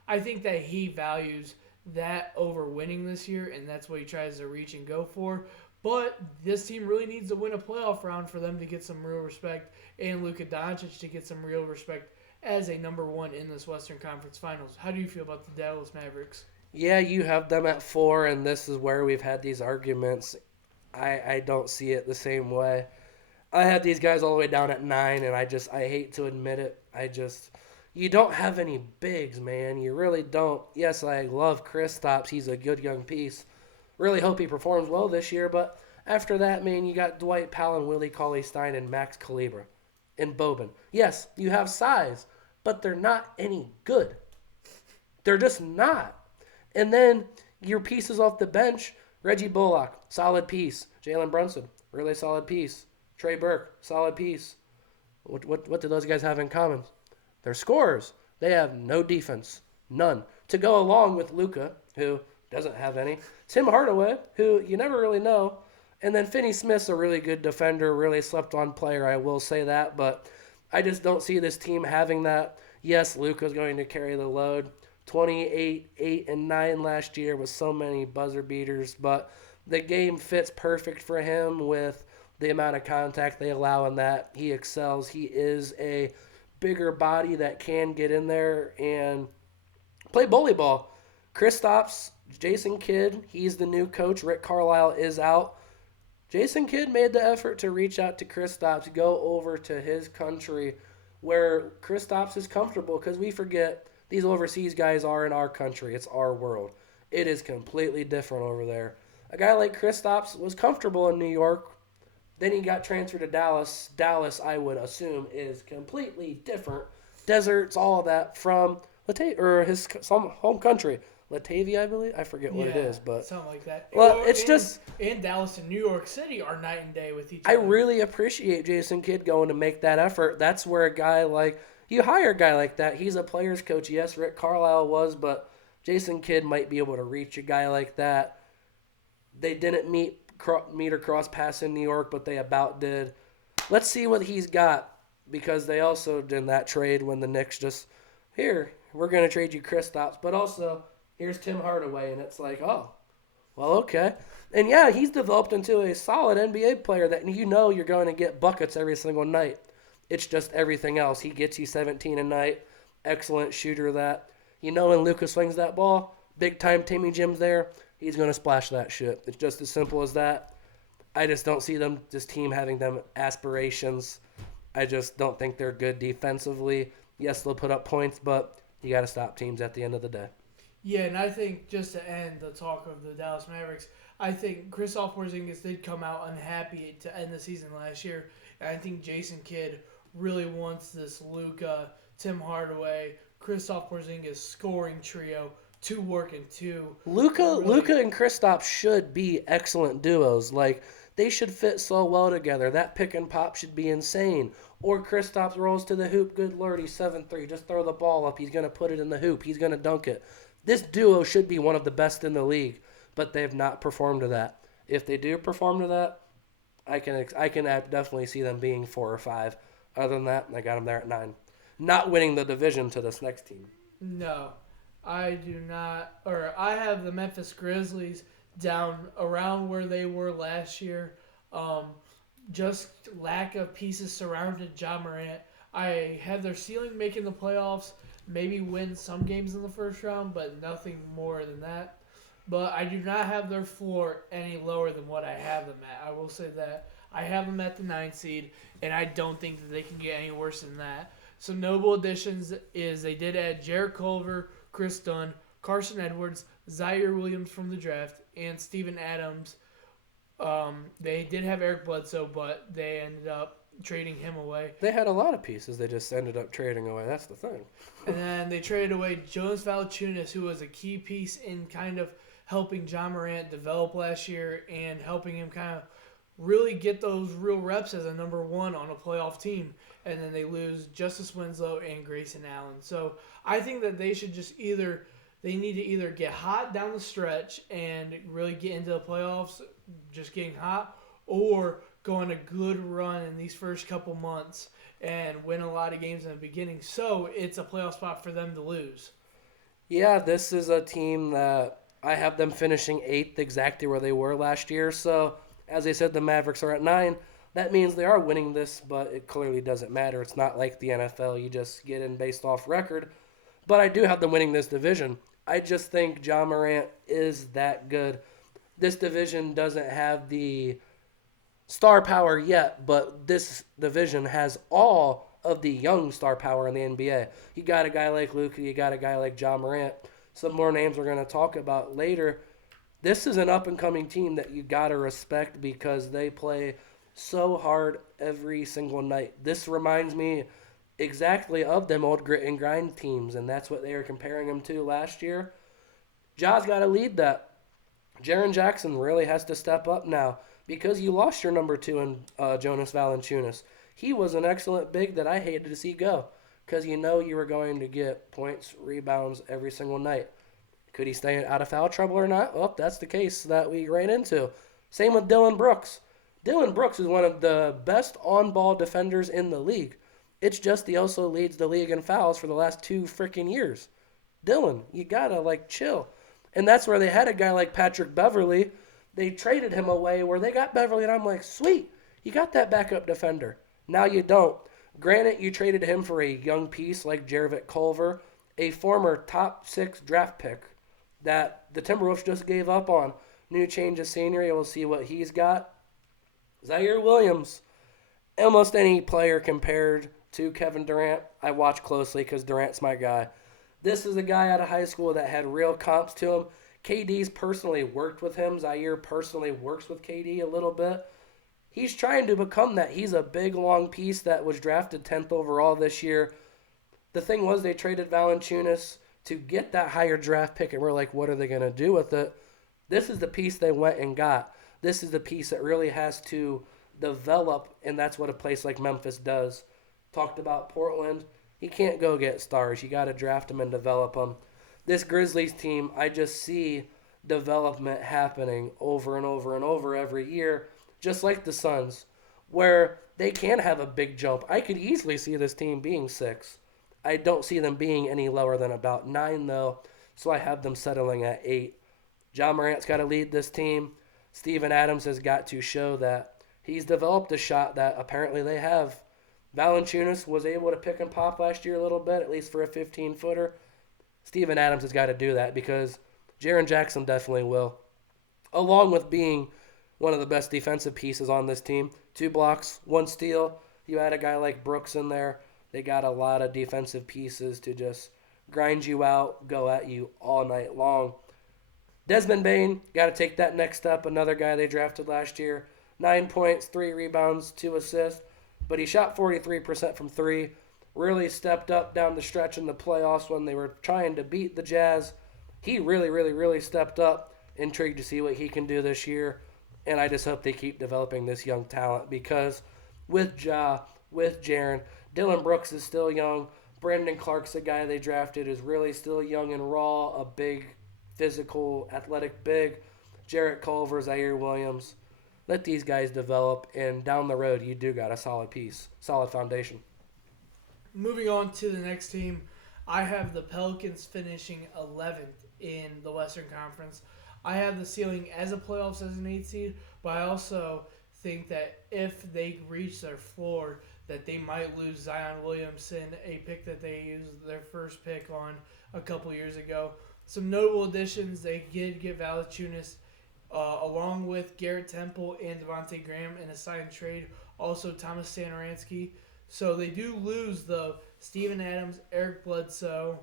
I think that he values that over winning this year, and that's what he tries to reach and go for. But this team really needs to win a playoff round for them to get some real respect, and Luka Doncic to get some real respect as a number one in this Western Conference Finals. How do you feel about the Dallas Mavericks? Yeah, you have them at 4, and this is where we've had these arguments. I don't see it the same way. I had these guys all the way down at 9, and I hate to admit it. You don't have any bigs, man. You really don't. Yes, I love Kristaps. He's a good young piece. Really hope he performs well this year, but after that, man, you got Dwight Powell and Willie Cauley-Stein and Max Calibra and Boban. Yes, you have size, but they're not any good. They're just not. And then your pieces off the bench, Reggie Bullock, solid piece. Jalen Brunson, really solid piece. Trey Burke, solid piece. What do those guys have in common? They're scorers. They have no defense. None. To go along with Luka, who doesn't have any. Tim Hardaway, who you never really know. And then Finney Smith's a really good defender, really slept-on player, I will say that. But I just don't see this team having that. Yes, Luka's going to carry the load. 28, 8, and 9 last year with so many buzzer beaters. But the game fits perfect for him with the amount of contact they allow in that. He excels. He is a bigger body that can get in there and play bully ball. Kristaps, Jason Kidd, he's the new coach. Rick Carlisle is out. Jason Kidd made the effort to reach out to Kristaps, go over to his country where Kristaps is comfortable, because we forget these overseas guys are in our country. It's our world. It is completely different over there. A guy like Kristaps was comfortable in New York. Then he got transferred to Dallas. Dallas, I would assume, is completely different. Deserts, all of that from his home country. Latavia, I believe. I forget what it is, but something like that. Well, and Dallas and New York City are night and day with each other. other. I really appreciate Jason Kidd going to make that effort. That's where you hire a guy like that. He's a player's coach. Yes, Rick Carlisle was, but Jason Kidd might be able to reach a guy like that. They didn't meet or cross paths in New York, but they about did. Let's see what he's got, because they also did that trade when the Knicks just, here, we're going to trade you Kristaps, but also here's Tim Hardaway, and it's like, oh, well, okay. And yeah, he's developed into a solid NBA player that you're going to get buckets every single night. It's just everything else. He gets you 17 a night, excellent shooter that, when Luka swings that ball, big-time Timmy Jim's there, he's going to splash that shit. It's just as simple as that. I just don't see this team having them aspirations. I just don't think they're good defensively. Yes, they'll put up points, but you got to stop teams at the end of the day. Yeah, and I think just to end the talk of the Dallas Mavericks, I think Kristaps Porzingis did come out unhappy to end the season last year. And I think Jason Kidd really wants this Luka, Tim Hardaway, Kristaps Porzingis scoring trio to work in two. Really, Luca and Kristaps should be excellent duos. Like they should fit so well together. That pick and pop should be insane. Or Kristaps rolls to the hoop. Good lord, he's 7'3". Just throw the ball up. He's gonna put it in the hoop. He's gonna dunk it. This duo should be one of the best in the league, but they've not performed to that. If they do perform to that, I can definitely see them being 4 or 5. Other than that, I got them there at 9. Not winning the division to this next team. no. I do not, or I have the Memphis Grizzlies down around where they were last year. Um, just lack of pieces surrounded Ja Morant. I have their ceiling making the playoffs, maybe win some games in the first round, but nothing more than that. But I do not have their floor any lower than what I have them at. I will say that. I have them at the 9th seed, and I don't think that they can get any worse than that. Some notable additions is they did add Jarrett Culver, Chris Dunn, Carson Edwards, Zaire Williams from the draft, and Steven Adams. They did have Eric Bledsoe, but they ended up trading him away. They had a lot of pieces. They just ended up trading away. That's the thing. And then they traded away Jonas Valanciunas, who was a key piece in kind of helping Ja Morant develop last year and helping him kind of really get those real reps as a number one on a playoff team. And then they lose Justice Winslow and Grayson Allen. So I think that they should just they need to either get hot down the stretch and really get into the playoffs, just getting hot, or go on a good run in these first couple months and win a lot of games in the beginning. So it's a playoff spot for them to lose. Yeah, this is a team that I have them finishing 8th, exactly where they were last year. So, as I said, the Mavericks are at 9. That means they are winning this, but it clearly doesn't matter. It's not like the NFL. You just get in based off record. But I do have them winning this division. I just think Ja Morant is that good. This division doesn't have the star power yet, but this division has all of the young star power in the NBA. You got a guy like Luka, you got a guy like Ja Morant. Some more names we're going to talk about later. This is an up-and-coming team that you got to respect because they play so hard every single night. This reminds me exactly of them old grit and grind teams, and that's what they were comparing them to last year. Ja's got to lead that. Jaren Jackson really has to step up now because you lost your number 2 in Jonas Valanciunas. He was an excellent big that I hated to see go because you know you were going to get points, rebounds every single night. Could he stay out of foul trouble or not? Well, that's the case that we ran into. Same with Dylan Brooks. Dylan Brooks is one of the best on-ball defenders in the league. It's just he also leads the league in fouls for the last 2 freaking years. Dylan, you gotta, chill. And that's where they had a guy like Patrick Beverley. They traded him away where they got Beverley, and I'm like, sweet, you got that backup defender. Now you don't. Granted, you traded him for a young piece like Jarrett Culver, a former top 6 draft pick that the Timberwolves just gave up on. New change of scenery, we'll see what he's got. Zaire Williams, almost any player compared to Kevin Durant, I watch closely because Durant's my guy. This is a guy out of high school that had real comps to him. KD's personally worked with him. Zaire personally works with KD a little bit. He's trying to become that. He's a big, long piece that was drafted 10th overall this year. The thing was they traded Valanciunas to get that higher draft pick, and we're like, what are they going to do with it? This is the piece they went and got. This is the piece that really has to develop, and that's what a place like Memphis does. Talked about Portland. You can't go get stars. You got to draft them and develop them. This Grizzlies team, I just see development happening over and over and over every year, just like the Suns, where they can have a big jump. I could easily see this team being 6. I don't see them being any lower than about 9, though, so I have them settling at 8. Ja Morant's got to lead this team. Steven Adams has got to show that he's developed a shot that apparently they have. Valanciunas was able to pick and pop last year a little bit, at least for a 15-footer. Steven Adams has got to do that because Jaren Jackson definitely will. Along with being one of the best defensive pieces on this team. 2 blocks, 1 steal. You add a guy like Brooks in there. They got a lot of defensive pieces to just grind you out, go at you all night long. Desmond Bain, got to take that next step. Another guy they drafted last year. 9 points, 3 rebounds, 2 assists. But he shot 43% from three. Really stepped up down the stretch in the playoffs when they were trying to beat the Jazz. He really stepped up. Intrigued to see what he can do this year. And I just hope they keep developing this young talent because with Ja, with Jaren, Dylan Brooks is still young. Brandon Clark's the guy they drafted, is really still young and raw, a big, physical, athletic big. Jarrett Culver, Zaire Williams. Let these guys develop, and down the road, you do got a solid piece, solid foundation. Moving on to the next team, I have the Pelicans finishing 11th in the Western Conference. I have the ceiling as a playoffs as an 8 seed, but I also think that if they reach their floor, that they might lose Zion Williamson, a pick that they used their first pick on a couple years ago. Some notable additions, they did get Valanciunas along with Garrett Temple and Devontae Graham in a signed trade. Also Thomas Satoransky. So they do lose, though, Steven Adams, Eric Bledsoe,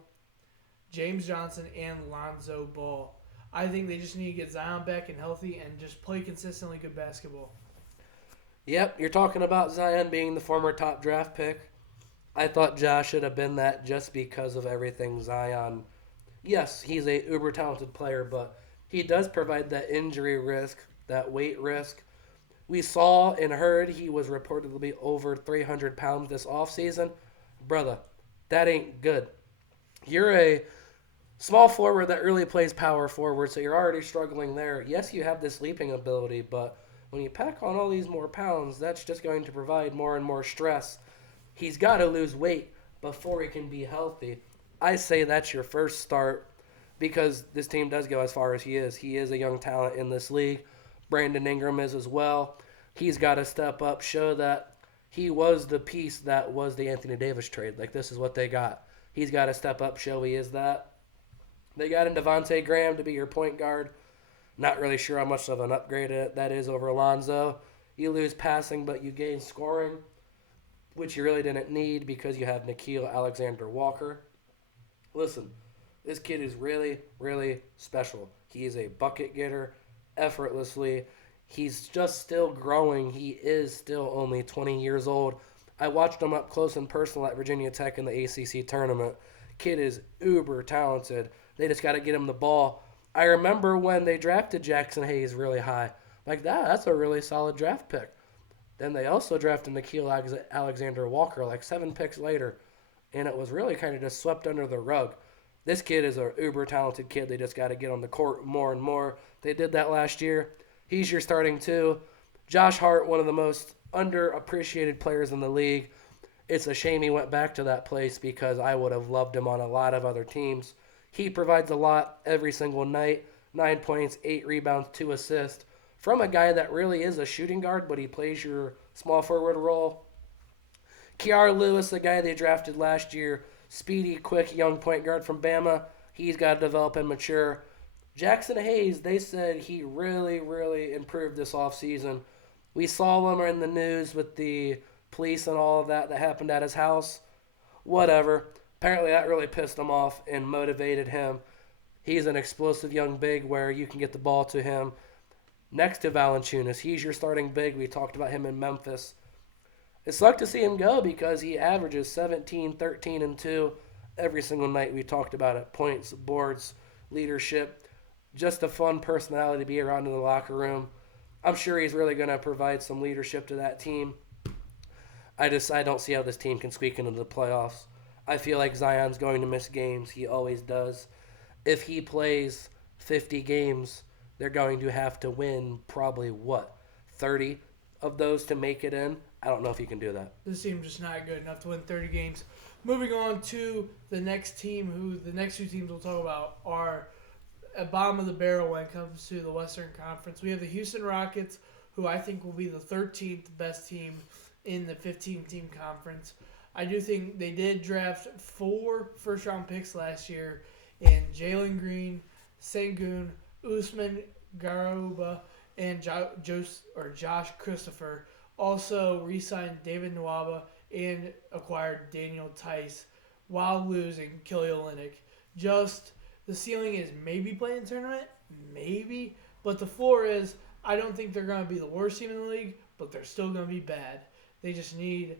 James Johnson, and Lonzo Ball. I think they just need to get Zion back and healthy and just play consistently good basketball. Yep, you're talking about Zion being the former top draft pick. I thought Josh should have been that just because of everything Zion. Yes, he's a uber talented player, but he does provide that injury risk, that weight risk. We saw and heard he was reportedly over 300 pounds this offseason. Brother, that ain't good. You're a small forward that really plays power forward, so you're already struggling there. Yes, you have this leaping ability, but when you pack on all these more pounds, that's just going to provide more and more stress. He's got to lose weight before he can be healthy. I say that's your first start because this team does go as far as he is. He is a young talent in this league. Brandon Ingram is as well. He's got to step up, show that he was the piece that was the Anthony Davis trade. Like, this is what they got. He's got to step up, show he is that. They got in Devontae Graham to be your point guard. Not really sure how much of an upgrade that is over Alonzo. You lose passing, but you gain scoring, which you really didn't need because you have Nickeil Alexander-Walker. Listen, this kid is really special. He is a bucket getter effortlessly. He's just still growing. He is still only 20 years old. I watched him up close and personal at Virginia Tech in the ACC tournament. Kid is uber talented. They just got to get him the ball. I remember when they drafted Jackson Hayes really high. Like, that's a really solid draft pick. Then they also drafted Nickeil Alexander-Walker like 7 picks later. And it was really kind of just swept under the rug. This kid is an uber talented kid. They just got to get on the court more and more. They did that last year. He's your starting 2. Josh Hart, one of the most underappreciated players in the league. It's a shame he went back to that place because I would have loved him on a lot of other teams. He provides a lot every single night. 9 points, 8 rebounds, 2 assists. From a guy that really is a shooting guard, but he plays your small forward role. Kiara Lewis, the guy they drafted last year. Speedy, quick, young point guard from Bama. He's got to develop and mature. Jackson Hayes, they said he really improved this offseason. We saw him in the news with the police and all of that happened at his house. Whatever. Apparently that really pissed him off and motivated him. He's an explosive young big where you can get the ball to him. Next to Valanciunas, he's your starting big. We talked about him in Memphis. It sucked to see him go because he averages 17, 13, and 2 every single night. We talked about it. Points, boards, leadership. Just a fun personality to be around in the locker room. I'm sure he's really going to provide some leadership to that team. I don't see how this team can squeak into the playoffs. I feel like Zion's going to miss games. He always does. If he plays 50 games, they're going to have to win probably, 30 of those to make it in? I don't know if he can do that. This team's just not good enough to win 30 games. Moving on to the next team, who the next 2 teams we'll talk about are at bottom of the barrel when it comes to the Western Conference. We have the Houston Rockets, who I think will be the 13th best team in the 15-team conference. I do think they did draft 4 first-round picks last year in Jalen Green, Sengun, Usman Garuba, and Josh Christopher. Also re-signed David Nwaba and acquired Daniel Tice while losing Kelly Olynyk. Just the ceiling is maybe playing tournament, maybe, but the floor is I don't think they're going to be the worst team in the league, but they're still going to be bad. They just need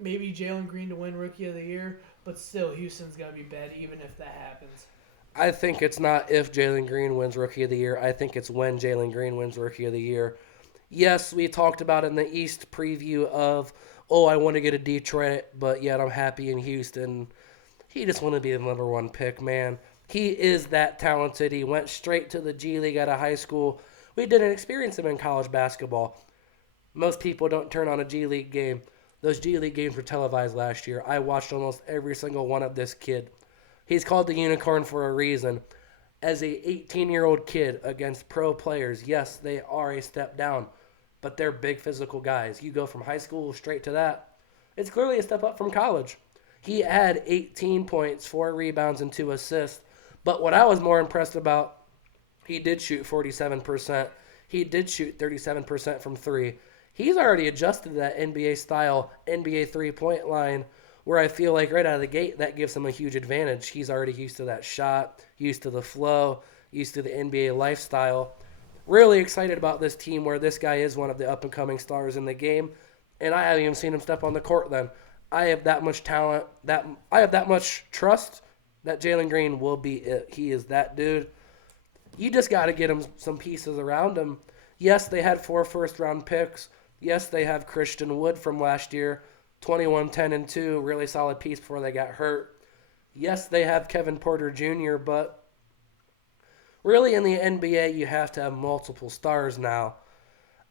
maybe Jalen Green to win Rookie of the Year, but still Houston's going to be bad even if that happens. I think it's not if Jalen Green wins Rookie of the Year. I think it's when Jalen Green wins Rookie of the Year. Yes, we talked about in the East preview of, oh, I want to get a Detroit, but yet I'm happy in Houston. He just want to be the number one pick, man. He is that talented. He went straight to the G League out of high school. We didn't experience him in college basketball. Most people don't turn on a G League game. Those G League games were televised last year. I watched almost every single one of this kid. He's called the unicorn for a reason. As a 18-year-old kid against pro players, yes, they are a step down, but they're big physical guys. You go from high school straight to that. It's clearly a step up from college. He had 18 points, 4 rebounds, and 2 assists. But what I was more impressed about, he did shoot 47%. He did shoot 37% from 3. He's already adjusted to that NBA-style, NBA three-point line where I feel like right out of the gate that gives him a huge advantage. He's already used to that shot, used to the flow, used to the NBA lifestyle. Really excited about this team where this guy is one of the up-and-coming stars in the game, and I haven't even seen him step on the court then. I have that much talent, I have that much trust that Jalen Green will be it. He is that dude. You just got to get him some pieces around him. Yes, they had 4 first-round picks. Yes, they have Christian Wood from last year, 21, 10, and 2, really solid piece before they got hurt. Yes, they have Kevin Porter Jr., but really in the NBA you have to have multiple stars now.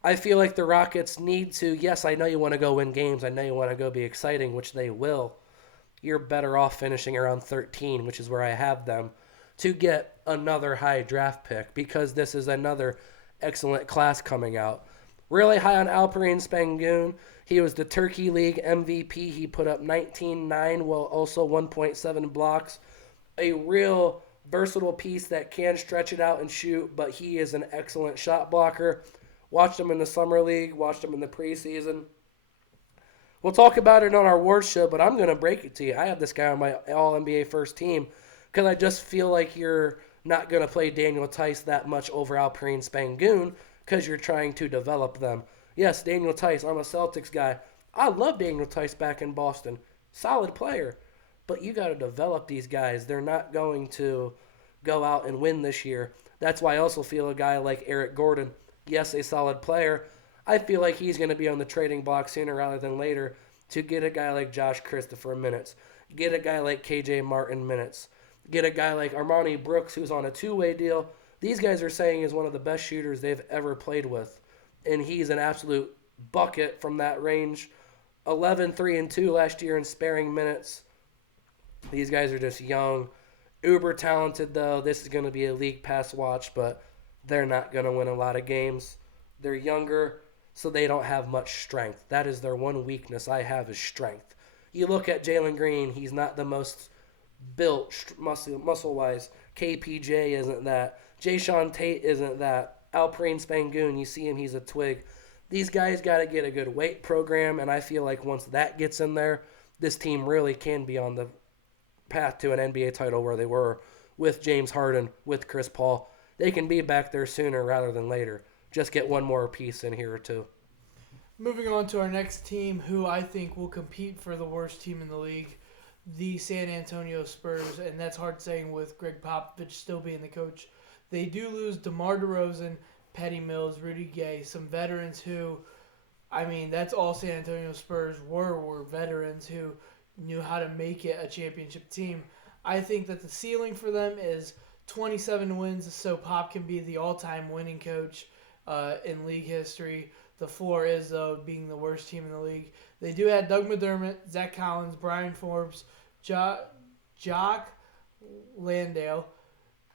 I feel like the Rockets need to, yes, I know you want to go win games. I know you want to go be exciting, which they will. You're better off finishing around 13, which is where I have them, to get another high draft pick because this is another excellent class coming out. Really high on Alperen Sengun. He was the Turkey League MVP. He put up 19.9 while also 1.7 blocks. A real versatile piece that can stretch it out and shoot, but he is an excellent shot blocker. Watched him in the Summer League, watched him in the preseason. We'll talk about it on our awards show, but I'm going to break it to you. I have this guy on my All-NBA first team because I just feel like you're not going to play Daniel Tice that much over Alperen Sengun because you're trying to develop them. Yes, Daniel Tice, I'm a Celtics guy. I love Daniel Tice back in Boston. Solid player. But you got to develop these guys. They're not going to go out and win this year. That's why I also feel a guy like Eric Gordon, yes, a solid player. I feel like he's going to be on the trading block sooner rather than later to get a guy like Josh Christopher minutes, get a guy like KJ Martin minutes, get a guy like Armani Brooks who's on a two-way deal. These guys are saying is one of the best shooters they've ever played with, and he's an absolute bucket from that range. 11, 3, and 2 last year in sparing minutes. These guys are just young, uber talented though. This is going to be a league pass watch, but they're not going to win a lot of games. They're younger, so they don't have much strength. That is their one weakness I have is strength. You look at Jalen Green, he's not the most built muscle-wise. KPJ isn't that. Jayshawn Tate isn't that. Alperen Sengun, you see him, he's a twig. These guys got to get a good weight program, and I feel like once that gets in there, this team really can be on the path to an NBA title where they were with James Harden, with Chris Paul. They can be back there sooner rather than later. Just get one more piece in here or two. Moving on to our next team, who I think will compete for the worst team in the league, the San Antonio Spurs, and that's hard saying with Greg Popovich still being the coach. They do lose DeMar DeRozan, Patty Mills, Rudy Gay, some veterans who, I mean, that's all San Antonio Spurs were veterans who knew how to make it a championship team. I think that the ceiling for them is 27 wins, so Pop can be the all-time winning coach in league history. The floor is, though, being the worst team in the league. They do have Doug McDermott, Zach Collins, Brian Forbes, Jock Landale,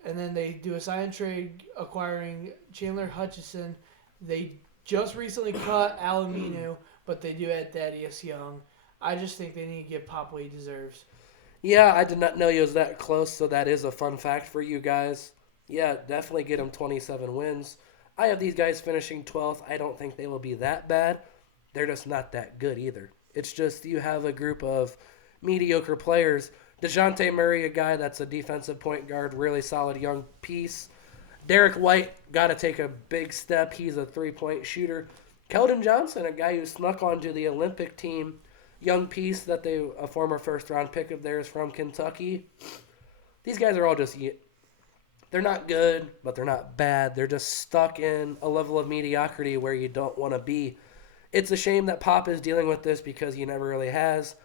and then they do a sign and trade acquiring Chandler Hutchison. They just recently cut Alamino, but they do add Thaddeus Young. I just think they need to give Pop what he deserves. Yeah, I did not know he was that close, so that is a fun fact for you guys. Yeah, definitely get him 27 wins. I have these guys finishing 12th. I don't think they will be that bad. They're just not that good either. It's just you have a group of mediocre players. DeJounte Murray, a guy that's a defensive point guard, really solid young piece. Derek White got to take a big step. He's a three-point shooter. Keldon Johnson, a guy who snuck onto the Olympic team, young piece that a former first-round pick of theirs from Kentucky. These guys are all just, they're not good, but they're not bad. They're just stuck in a level of mediocrity where you don't want to be. It's a shame that Pop is dealing with this because he never really has.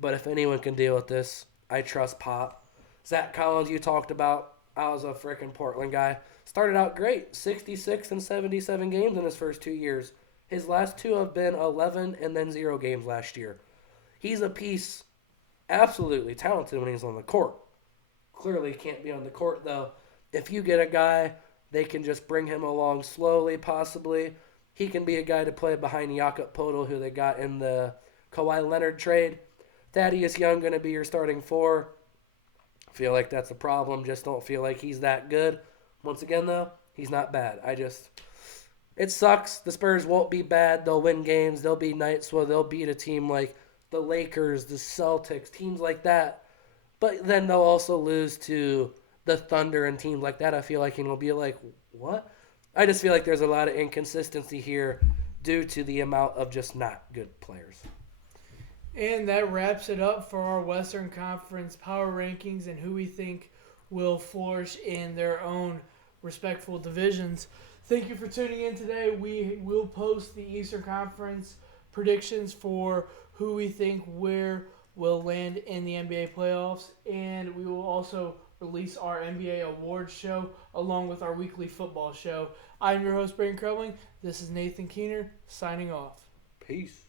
But if anyone can deal with this, I trust Pop. Zach Collins, you talked about. I was a freaking Portland guy. Started out great, 66 and 77 games in his first 2 years. His last two have been 11 and then 0 games last year. He's a piece, absolutely talented when he's on the court. Clearly can't be on the court, though. If you get a guy, they can just bring him along slowly, possibly. He can be a guy to play behind Jakob Poeltl, who they got in the Kawhi Leonard trade. Thaddeus Young going to be your starting four. Feel like that's a problem. Just don't feel like he's that good. Once again, though, he's not bad. It sucks. The Spurs won't be bad. They'll win games. There'll be nights where they'll beat a team like the Lakers, the Celtics, teams like that. But then they'll also lose to the Thunder and teams like that. I feel like it'll be like, what? I just feel like there's a lot of inconsistency here due to the amount of just not good players. And that wraps it up for our Western Conference power rankings and who we think will flourish in their own respectful divisions. Thank you for tuning in today. We will post the Eastern Conference predictions for who we think where will land in the NBA playoffs. And we will also release our NBA awards show along with our weekly football show. I'm your host, Brayden Krelling. This is Nathan Keener signing off. Peace.